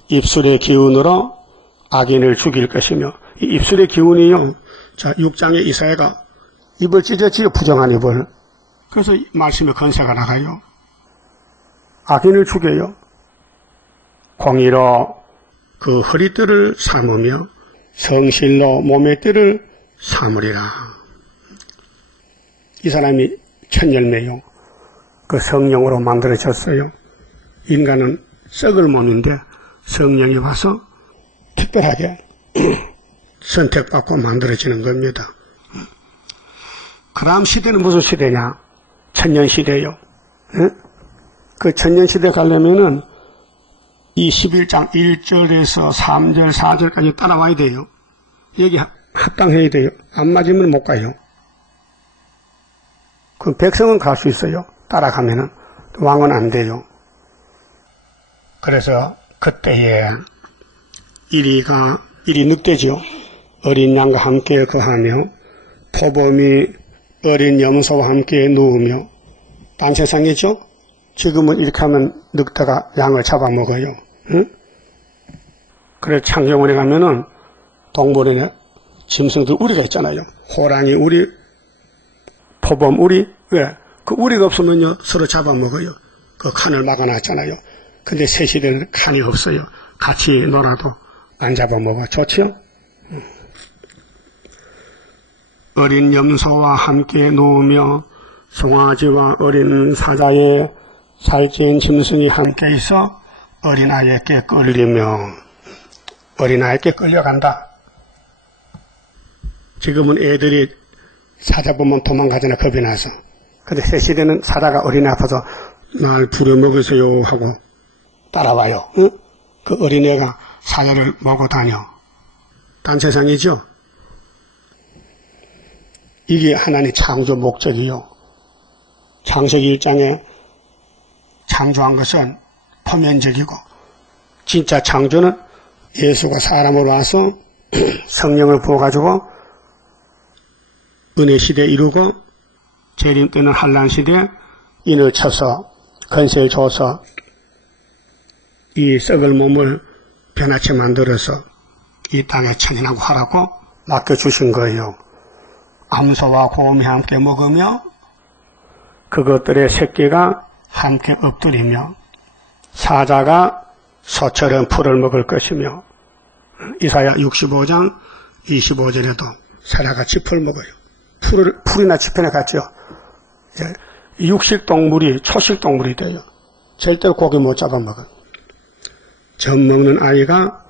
입술의 기운으로 악인을 죽일 것이며, 이 입술의 기운이요. 자, 6장에 이사야가 입을 찢어지요. 부정한 입을. 그래서 말씀의 건세가 나가요. 악인을 죽여요. 공의로 그 허리띠를 삼으며 성실로 몸의 띠를 삼으리라. 이 사람이 첫 열매요. 그 성령으로 만들어졌어요. 인간은 썩을 몸인데 성령이 와서 특별하게 선택받고 만들어지는 겁니다. 그 다음 시대는 무슨 시대냐? 천년시대요. 그 천년시대 가려면은 이 11장 1절에서 3절, 4절까지 따라와야 돼요. 여기 합당해야 돼요. 안 맞으면 못 가요. 그 백성은 갈 수 있어요. 따라가면은. 왕은 안 돼요. 그래서 그때에 일이 늑대지요. 어린 양과 함께 거하며 포범이 어린 염소와 함께 누우며. 딴 세상이죠? 지금은 이렇게 하면 늑대가 양을 잡아먹어요. 응? 그래서 창경원에 가면은 동물원에 짐승들 우리가 있잖아요. 호랑이 우리, 포범 우리. 왜? 그 우리가 없으면요 서로 잡아먹어요. 그 칸을 막아놨잖아요. 근데 새 시대는 칸이 없어요. 같이 놀아도 안 잡아먹어. 좋지요? 어린 염소와 함께 누우며 송아지와 어린 사자의 살찐 짐승이 함께 있어 어린아이에게 끌리며. 어린아이에게 끌려간다. 지금은 애들이 사자 보면 도망가잖아. 겁이 나서. 근데 새 시대는 사자가 어린애 앞에서 날 부려먹으세요 하고 따라와요. 응? 그 어린애가 사자를 먹고 다녀. 딴 세상이죠? 이게 하나님 창조 목적이요. 창세기 1장에 창조한 것은 포면적이고 진짜 창조는 예수가 사람으로 와서 성령을 부어가지고 은혜 시대 이루고 재림 때는 한란 시대 인을 쳐서 건세를 줘서 이 썩을 몸을 변화체 만들어서 이 땅에 천연하고 하라고 맡겨주신 거예요. 암소와 곰이 함께 먹으며 그것들의 새끼가 함께 엎드리며 사자가 소처럼 풀을 먹을 것이며. 이사야 65장 25절에도 사자같이 풀 먹어요. 풀이나 지편에 갔죠. 육식동물이 초식동물이 돼요. 절대로 고기 못 잡아먹어요. 젖 먹는 아이가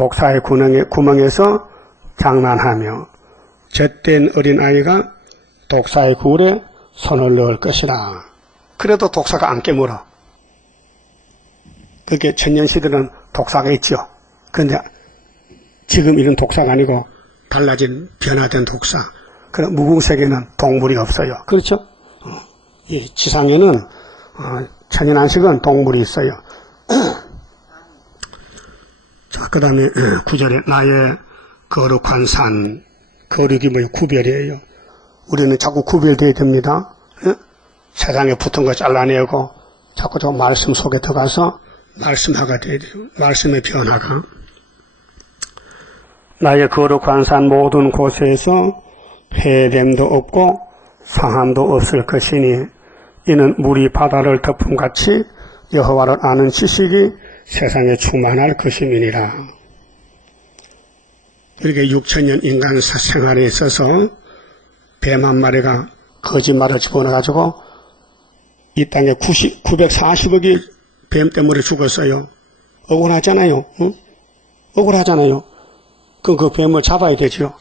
독사의 구멍에서 장난하며 젖된 어린아이가 독사의 굴에 손을 넣을 것이라. 그래도 독사가 안 깨물어. 그게 천년시대는 독사가 있죠. 그런데 지금 이런 독사가 아니고 달라진 변화된 독사. 그런 무궁세계는 동물이 없어요. 그렇죠? 이 지상에는 천연안식은 동물이 있어요. 자, 그 다음에 9절에 나의 거룩한 산. 거룩이 뭐예요? 구별이에요. 우리는 자꾸 구별되어야 됩니다. 세상에 붙은 거 잘라내고 자꾸 저 말씀 속에 들어가서 말씀화가 돼야 돼요. 말씀의 변화가. 나의 거룩한 산 모든 곳에서 폐됨도 없고 상함도 없을 것이니 이는 물이 바다를 덮음같이 여호와를 아는 지식이 세상에 충만할 것임이니라. 이렇게 6천년 인간 생활에 있어서 뱀 한 마리가 거짓말을 집어넣어가지고 이 땅에 940억이 뱀 때문에 죽었어요. 억울하잖아요. 응? 억울하잖아요. 그럼 그 뱀을 잡아야 되죠.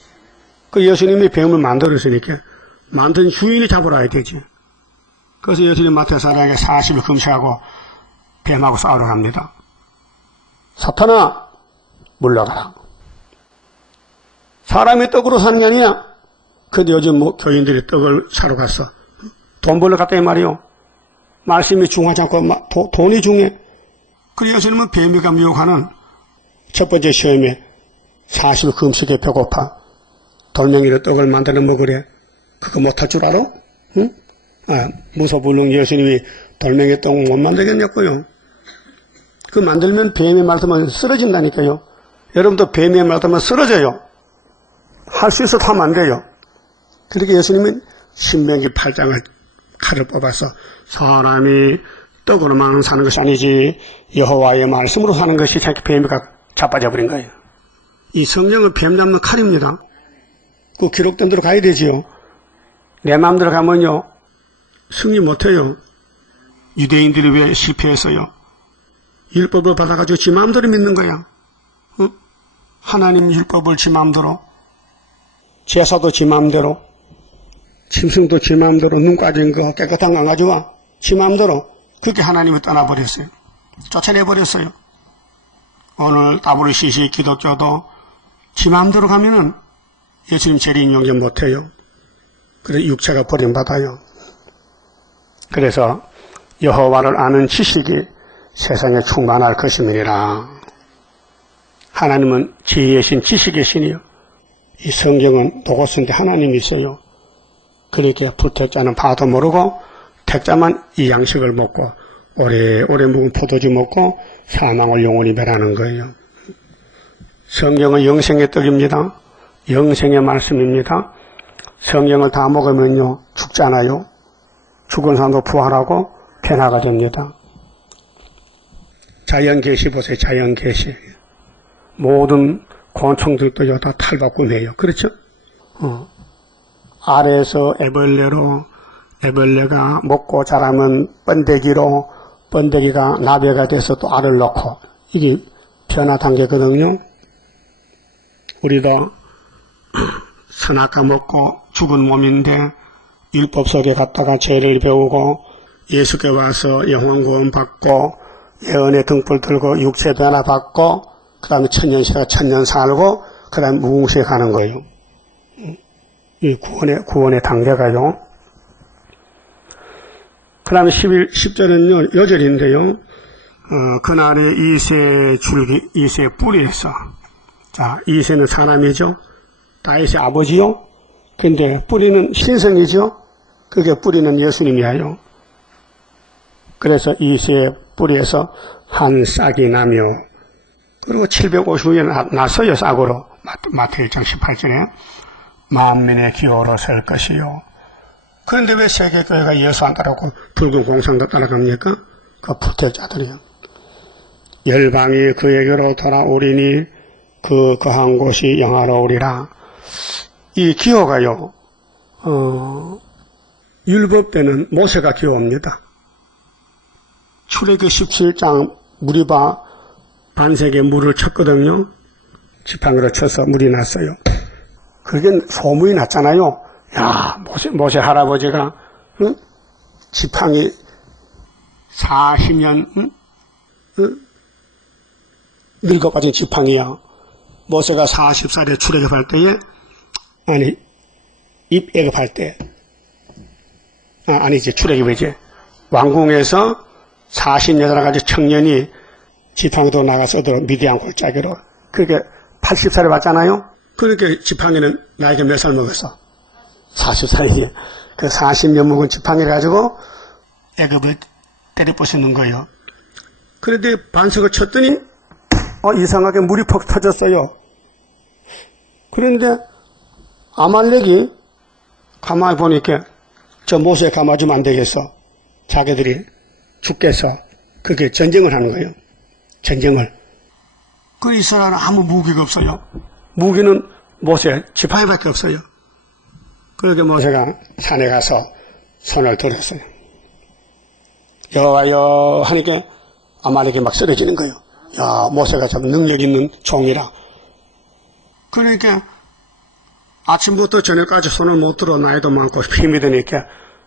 그 예수님이 뱀을 만들었으니까 만든 주인이 잡으러 와야 되지. 그래서 예수님 마태사랑에 40일 금식하고 뱀하고 싸우러 갑니다. 사탄아 물러가라. 사람이 떡으로 사는 게 아니냐. 근데 요즘 뭐 교인들이 떡을 사러 갔어. 돈 벌러 갔다 이 말이요. 말씀이 중요하지 않고 돈이 중요해. 그래서 예수님은 뱀이가 미혹하는 첫 번째 시험에 40일 금식에 배고파. 돌멩이로 떡을 만들어 먹으래. 그거 못할 줄 알아? 응? 무소불능 예수님이 돌멩이 떡 못 만들겠냐고요. 그 만들면 뱀의 말씀은 쓰러진다니까요. 여러분도 뱀의 말씀은 쓰러져요. 할 수 있어도 하면 안 돼요. 그렇게 예수님은 신명기 8장을 칼을 뽑아서 사람이 떡으로만 사는 것이 아니지 여호와의 말씀으로 사는 것이 자기 뱀이가 자빠져 버린 거예요. 이 성경은 뱀 잡는 칼입니다. 그 기록된 대로 가야 되지요. 내 마음대로 가면요 승리 못해요. 유대인들이 왜 실패했어요? 율법을 받아가지고 지 마음대로 믿는 거야. 응? 하나님 율법을 지 마음대로, 제사도 지 마음대로, 짐승도 지 마음대로, 눈 까진 거 깨끗한 거 안 가져와. 지 마음대로. 그렇게 하나님을 떠나버렸어요. 쫓아내버렸어요. 오늘 WCC 기독교도 지 마음대로 가면은 예수님 재림 인용제 못해요. 그래서 육체가 버림받아요. 그래서 여호와를 아는 지식이 세상에 충만할 것임이니라. 하나님은 지혜의 신, 지식의 신이요. 이 성경은 도고스인데 하나님이 있어요. 그렇게 불택자는 봐도 모르고 택자만 이 양식을 먹고 오래오래 묵은 포도주 먹고 사망을 영원히 멸하는 거예요. 성경은 영생의 떡입니다. 영생의 말씀입니다. 성경을 다 먹으면요 죽잖아요. 죽은 사람도 부활하고 변화가 됩니다. 자연계시 보세요. 자연계시. 모든 곤충들도요 다 탈바꿈해요. 그렇죠? 아래에서 애벌레로, 애벌레가 먹고 자라면 번데기로, 번데기가 나비가 돼서 또 알을 넣고, 이게 변화 단계거든요. 우리도 선악과 먹고 죽은 몸인데 율법 속에 갔다가 죄를 배우고 예수께 와서 영혼 구원 받고 예언의 등불 들고 육체 변화 받고 그 다음에 천년시대가 천년 살고 그 다음에 무궁시에 가는 거예요. 이 구원의 단계가요. 그 다음에 10절은요 여절인데요. 그날에 이새 줄기, 이새 뿌리에서, 자, 이새는 사람이죠. 다윗의 아버지요. 근데 뿌리는 신성이죠. 그게 뿌리는 예수님이에요. 그래서 이새 뿌리에서 한 싹이 나며, 그리고 750년에 났어요, 싹으로. 마태 1장 18절에. 만민의 기호로 설 것이요. 그런데 왜 세계교회가 예수 안 따라가고 붉은 공상도 따라갑니까? 그 불택자들이요. 열방이 그에게로 돌아오리니 그 거한 곳이 영화로우리라. 이 기호가요, 율법 때는 모세가 기호입니다. 출애굽기 17장 무리바 반세기에 물을 쳤거든요. 지팡이로 쳐서 물이 났어요. 그게 소문이 났잖아요. 야, 모세 할아버지가 응? 지팡이 40년 응? 늙어 빠진 지팡이야. 모세가 40살에 출애굽할 때에 입애굽할 때 아니지 출애굽이지 왕궁에서 48가지 청년이 지팡이도 나가서 미디안 골짜기로 그렇게 80살에 왔잖아요. 그렇게 지팡이는 나이가 몇 살 먹었어? 40살이지. 그 40년 먹은 지팡이를 가지고 애굽을 때려 부수는 거예요. 그런데 반석을 쳤더니 이상하게 물이 퍽 터졌어요. 그런데 아말렉이 가만히 보니까 저 모세 감아주면 안 되겠어. 자기들이 죽겠어. 그게 전쟁을 하는 거예요. 전쟁을. 그 이스라엘은 아무 무기가 없어요. 무기는 모세 지팡이밖에 없어요. 그렇게 모세가 산에 가서 손을 들었어요. 여호와여 하니까 아말렉이 막 쓰러지는 거예요. 야, 모세가 참 능력 있는 종이라. 그러니까 아침부터 저녁까지 손을 못 들어 나이도 많고 힘이 드니까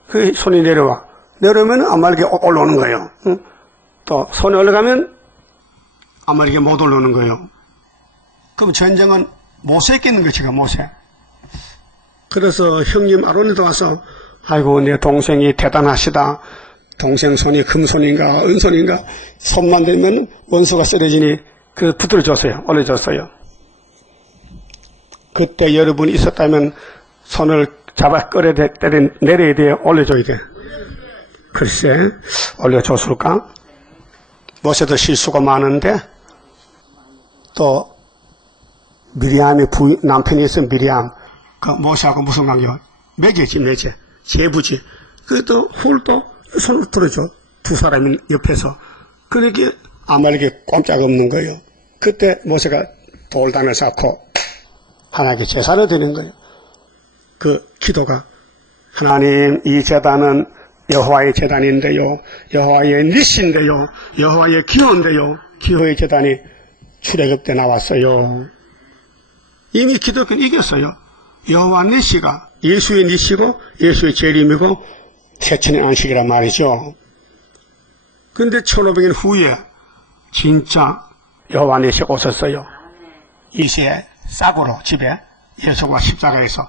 그 손이 내려와. 내려오면 아말렉이 올라오는 거예요. 응? 또 손이 올라가면 아말렉이 못 올라오는 거예요. 그럼 전쟁은 모세 있겠는 거지, 모세. 그래서 형님 아론이도 와서 아이고 내 동생이 대단하시다. 동생 손이 금손인가 은손인가 손만 대면 원수가 쓰러지니 그 붙들어줬어요. 올려줬어요. 그때 여러분이 있었다면 손을 잡아 끌어야 돼, 내려야 돼, 올려줘야 돼. 글쎄 올려줬을까? 모세도 실수가 많은데 또 미리암이 남편이 있으면 미리암 그 모세하고 무슨 관계야? 매제지 매제 제부지. 그것도 훌도 손을 들어줘. 두 사람이 옆에서. 그러니까 아말렉이 꼼짝없는 거예요. 그때 모세가 돌단을 쌓고 하나님께 제사를 드리는 거예요. 그 기도가 하나님 이 제단은 여호와의 제단인데요. 여호와의 니시인데요. 여호와의 기호인데요. 기호의 제단이 출애굽 때 나왔어요. 이미 기독교는 이겼어요. 여호와 니시가 예수의 니시고 예수의 재림이고 세천의 안식이란 말이죠. 그런데 1500년 후에 진짜 여호와 니시가 오셨어요. 이시에 싹으로 집에 예수가 십자가에서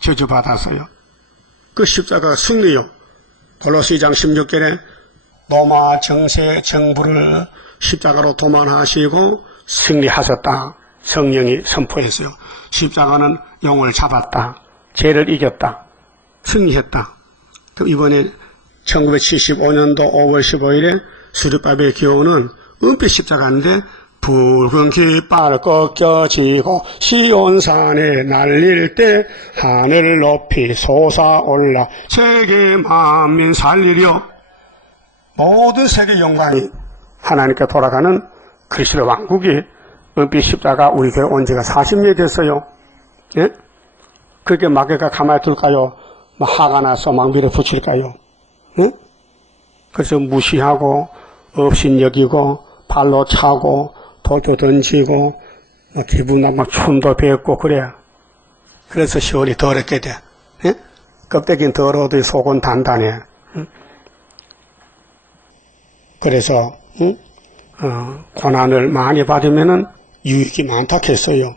저주받았어요. 그 십자가 승리요. 골로새 2장 16절에 로마 정세 정부를 십자가로 도만하시고 승리하셨다. 성령이 선포했어요. 십자가는 영을 잡았다. 죄를 이겼다. 승리했다. 그럼 이번에 1975년도 5월 15일에 수리밥의 기호는 은빛 십자가인데 붉은 깃발 꺾여지고 시온산에 날릴 때 하늘 높이 솟아올라 세계 만민 살리려. 모든 세계 영광이 하나님께 돌아가는 그리스도 왕국이 은빛 십자가 우리 교회 온 지가 40년이 됐어요. 예? 그렇게 마귀가 가만히 둘까요? 화가 나서 막 밀어붙일까요? 예? 그래서 무시하고 업신여기고 발로 차고 돌도 던지고 기분 나쁘고 춤도 뱉고 그래. 그래서 시월이 더럽게 돼. 예? 껍데기는 더러워도 속은 단단해. 그래서 고난을 많이 받으면은 유익이 많다 했어요.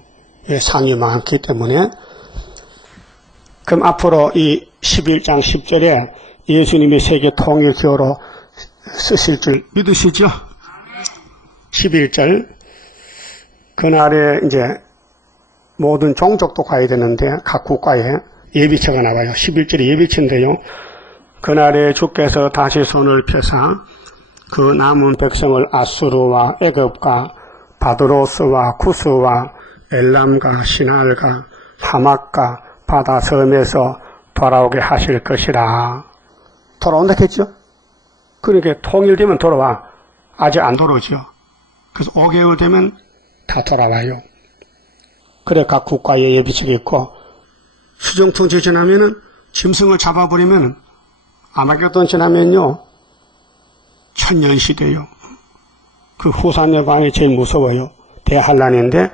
왜? 상이 많기 때문에. 그럼 앞으로 이 11장 10절에 예수님이 세계 통일 기호로 쓰실 줄 믿으시죠? 11절. 그날에 이제 모든 종족도 가야 되는데 각 국가에 예비처가 나와요. 11절이 예비처인데요. 그날에 주께서 다시 손을 펴사 그 남은 백성을 아수르와 애굽과 바드로스와 구스와 엘람과 시날과 하맛과 바다 섬에서 돌아오게 하실 것이라. 돌아온다 했죠? 그러니까 통일되면 돌아와. 아직 안 돌아오죠. 그래서 5개월 되면 다 돌아와요. 그래 각 국가에 예비책이 있고 수정통제 지나면은 짐승을 잡아버리면 아마겟돈 지나면요 1000년 시대요. 그 후산의 방이 제일 무서워요. 대환란인데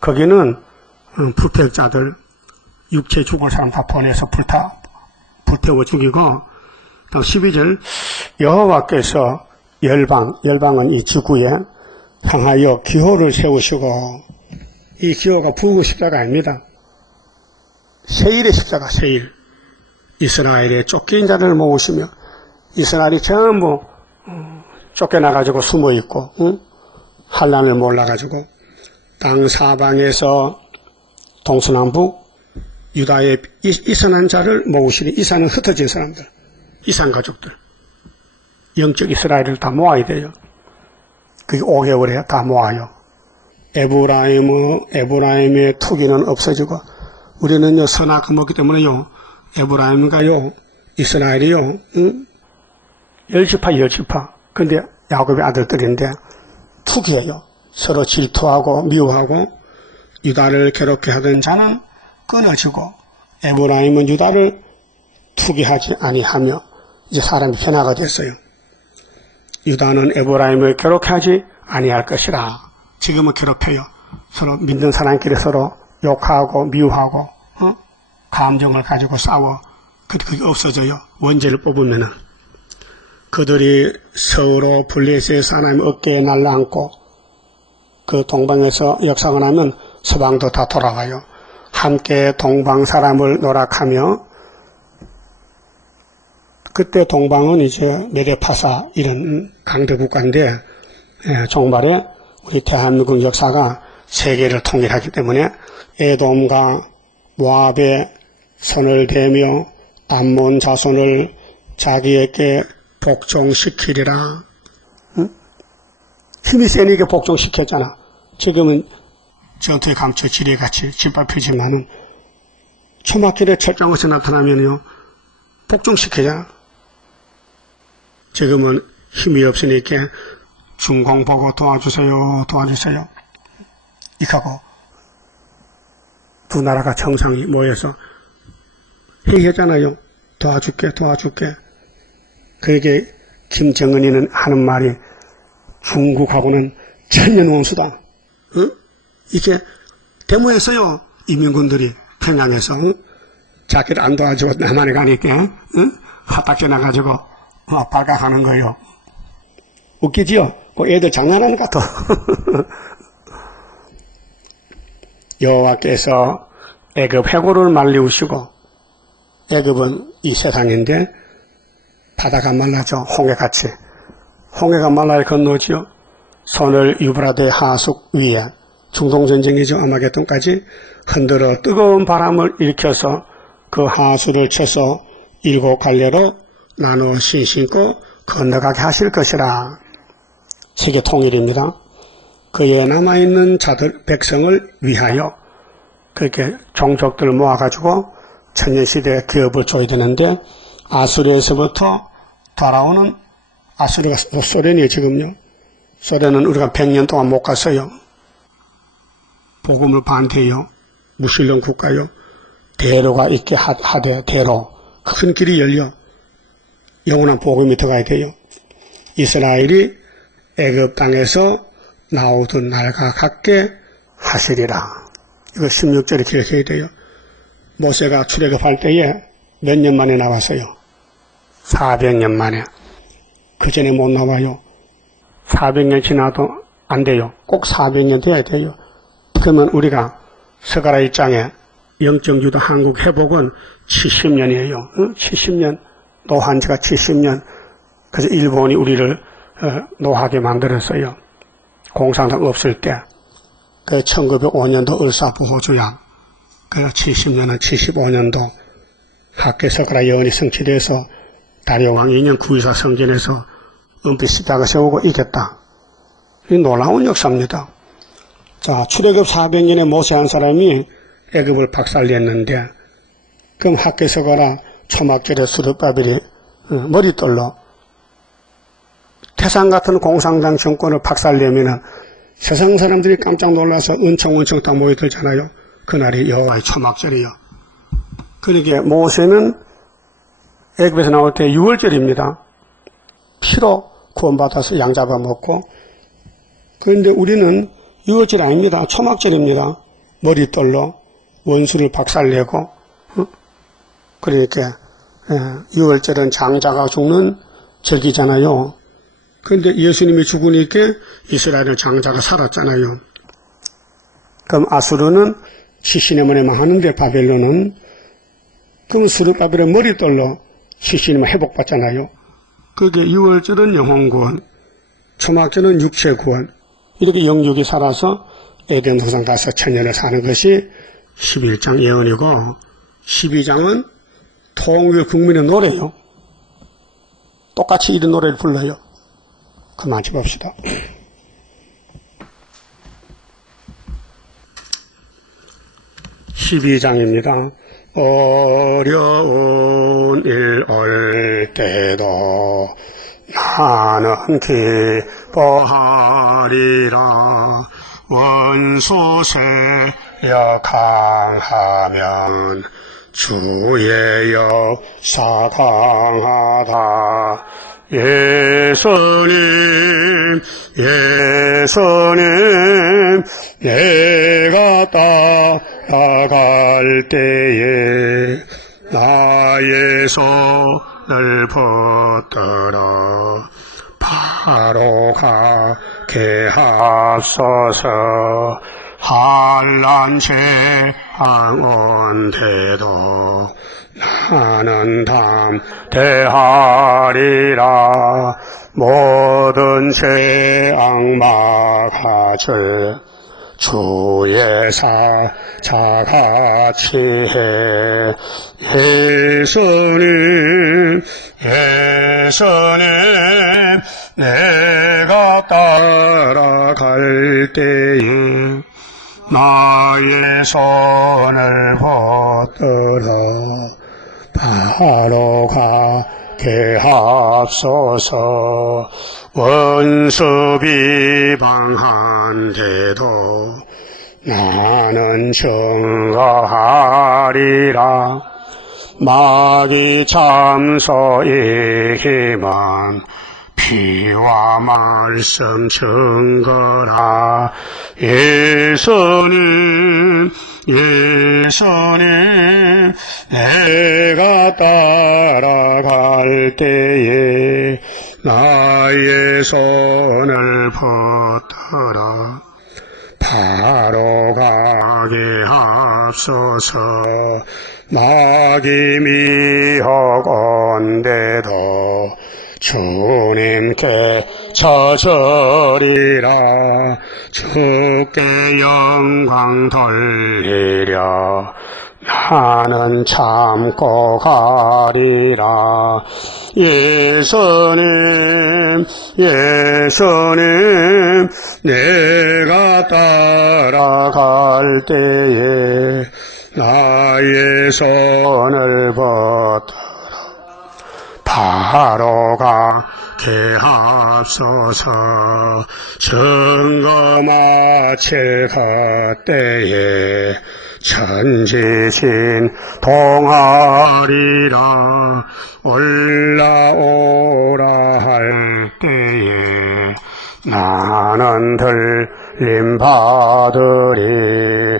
거기는 불태자들, 육체 죽을 사람 다 보내서 불태워 죽이고, 다음 12절, 여호와께서 열방은 이 지구에 향하여 기호를 세우시고, 이 기호가 부고 십자가 아닙니다. 세일의 십자가, 세일. 이스라엘에 쫓긴 자를 모으시며, 이스라엘이 전부 쫓겨나가지고 숨어있고, 환란을 몰라가지고, 땅 사방에서 동서남북 유다의 이산한 자를 모으시니, 이산은 흩어진 사람들, 이산 가족들, 영적 이스라엘을 다 모아야 돼요. 그게 5개월에 다 모아요. 에브라임의 투기는 없어지고, 우리는요, 선악을 먹기 때문에요, 에브라임과요, 이스라엘이요, 10지파. 근데 야곱의 아들들인데, 투기해요. 서로 질투하고 미워하고, 유다를 괴롭게 하던 자는 끊어지고, 에브라임은 유다를 투기하지 아니하며, 이제 사람이 변화가 됐어요. 유다는 에브라임을 괴롭게 하지 아니할 것이라. 지금은 괴롭혀요. 서로 믿는 사람끼리 서로 욕하고 미워하고, 감정을 가지고 싸워. 그게 없어져요. 원죄를 뽑으면은. 그들이 서로 블레셋의 사나임 어깨에 날라앉고, 그 동방에서 역사가 나면 서방도 다 돌아가요. 함께 동방 사람을 노락하며, 그때 동방은 이제 메데파사 이런 강대 국가인데, 종말에 우리 대한민국 역사가 세계를 통일하기 때문에 에돔과 모압의 손을 대며 암몬 자손을 자기에게 복종시키리라. 힘이 세니까 복종시켰잖아. 지금은 전투에 감춰 지뢰같이 짓밟히지만은 초막길에 철장에서 나타나면요, 복종시키잖아. 지금은 힘이 없으니까 중공 보고 도와주세요. 이하고 두 나라가 정상이 모여서 회의했잖아요. 도와줄게. 그에게 김정은이는 하는 말이 중국하고는 천년 원수다. 이게 데모했어요. 이민군들이 평양에서. 자기를 안 도와주고 남한에 가니까 화딱지 나가지고 발각하는 거예요. 웃기지요? 그 애들 장난하는 것 같아. 여호와께서 애굽 해골을 말리우시고, 애굽은 이 세상인데 바다가 말라져. 홍해같이. 홍해가 말라야 건너지요. 손을 유브라데 하수 위에, 중동전쟁이죠. 아마겟돈까지 흔들어 뜨거운 바람을 일으켜서 그 하수를 쳐서 7 갈래로 나눠 신고 건너가게 하실 것이라. 세계 통일입니다. 그에 남아있는 자들, 백성을 위하여 그렇게 종족들을 모아가지고 천년시대에 기업을 줘야 되는데, 아수르에서부터 돌아오는, 아수르가 소련이에요. 지금요. 소련은 우리가 100년 동안 못 갔어요. 복음을 반대해요. 무신론 국가요. 대로가 있게 하되, 대로. 큰 길이 열려. 영원한 복음이 들어가야 돼요. 이스라엘이 애굽 땅에서 나오던 날과 같게 하시리라. 이거 16절에 기록해야 돼요. 모세가 출애굽할 때에 몇 년 만에 나왔어요? 400년 만에. 그 전에 못 나와요. 400년 지나도 안 돼요. 꼭 400년 돼야 돼요. 그러면 우리가 스가랴 1장에 영적 유다 한국 회복은 70년이에요. 70년. 노한 지가 70년. 그래서 일본이 우리를 노하게 만들었어요. 공산당 없을 때. 그 1905년도 을사부호조약. 그 70년은 75년도 학계석가라 예언이 성취돼서 다리오왕 2년 9.24 성전에서 은빛 십자가 세우고 이겼다. 이 놀라운 역사입니다. 자, 출애굽 400년에 모세 한 사람이 애굽을 박살냈는데, 그럼 학계석가라 초막절에 수르바벨이 머리떨로 태산 같은 공산당 정권을 박살내면은 세상 사람들이 깜짝 놀라서 은청 다 모여들잖아요. 그날이 여호와의 초막절이요. 그러니까 모세는 애굽에서 나올 때 6월절입니다. 피로 구원받아서 양 잡아먹고, 그런데 우리는 6월절 아닙니다. 초막절입니다. 머리떨로 원수를 박살내고, 그러니까 유월절은 장자가 죽는 절기잖아요. 그런데 예수님이 죽으니까 이스라엘은 장자가 살았잖아요. 그럼 아수르는 시시네몬에만 하는데 바벨론은 그럼 스룹바벨의 머리떨로 시시네몬 회복받잖아요. 그게 유월절은 영혼구원, 초막절은 육체구원, 이렇게 영육이 살아서 에덴 도상 가서 천년을 사는 것이 11장 예언이고, 12장은 통일 국민의 노래요. 똑같이 이런 노래를 불러요. 그만 짚읍시다. (12장입니다) 어려운 일 올 때도 나는 기뻐하리라. 원수 세력 강하면 주의 역사 강하다. 예수님 내가 따라갈 때에 나의 손을 붙들어 바로 가게 하소서. 환난 재앙 온데도 나는 담대하리라. 모든 재앙 막아줄 주의 사자같이 해. 예수님 내가 따라갈 때에 나의 손을 붙들어 바로 가게 하소서. 원수 비방한데도 나는 증거하리라. 마귀 참소이기만 피와 말씀 증거라. 예수님 내가 따라갈 때에 나의 손을 붙들어 바로 가게 하소서. 마귀 미혹 온데도 주님께 처절이라. 주께 영광 돌리려 나는 참고 가리라. 예수님 내가 따라갈 때에 나의 손을 붙들어 바로 가게 하소서. 증거 마칠 그때에 천지신 동하리라. 올라오라 할 때에 나는 들림 받으리.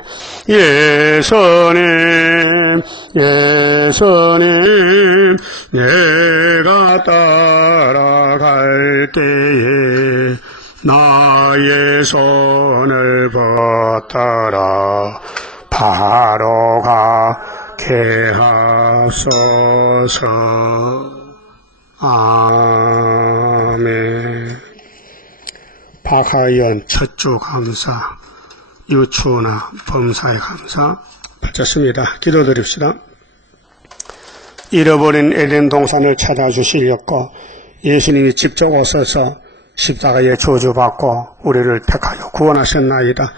예수님 내가 따라갈 때에 나의 손을 붙들어 바로 가게 하소서. 아멘. 박하연 첫주 감사, 유추나 범사에 감사 바쳤습니다. 기도드립시다. 잃어버린 에덴 동산을 찾아주시려고 예수님이 직접 오셔서 십자가에 저주받고 우리를 택하여 구원하셨나이다.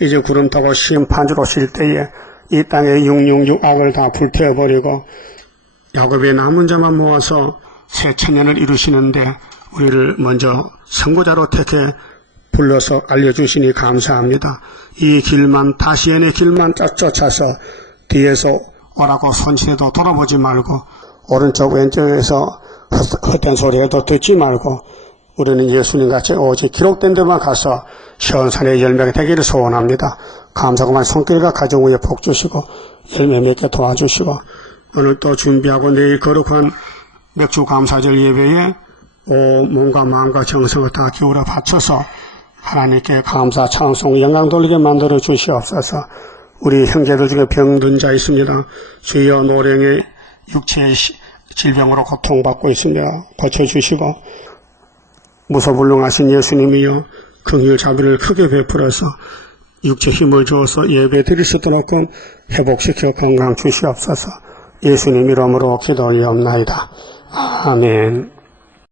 이제 구름 타고 심판주로 오실 때에 이 땅의 육악을 다 불태워버리고 야곱의 남은 자만 모아서 새 천년을 이루시는데 우리를 먼저 선고자로 택해 불러서 알려주시니 감사합니다. 이 길만, 다시엔의 길만 쫓아서 뒤에서 오라고 손실해도 돌아보지 말고 오른쪽 왼쪽에서 헛된 소리에도 듣지 말고 우리는 예수님같이 오직 기록된 데만 가서 시온산의 열매가 되기를 소원합니다. 감사가 많은 손길과 가정 위에 복 주시고 열매 맺게 도와주시고 오늘 또 준비하고 내일 거룩한 맥주 감사절 예배에 몸과 마음과 정성을 다 기울여 바쳐서 하나님께 감사 찬송 영광 돌리게 만들어 주시옵소서. 우리 형제들 중에 병든 자 있습니다. 주여 노령의 육체의 질병으로 고통받고 있습니다. 고쳐주시고 무소불능하신 예수님이여 긍휼 자비를 크게 베풀어서 육체 힘을 주어서 예배 드릴 수 있도록 회복시켜 건강 주시옵소서. 예수님 이름으로 기도하옵나이다. 아멘.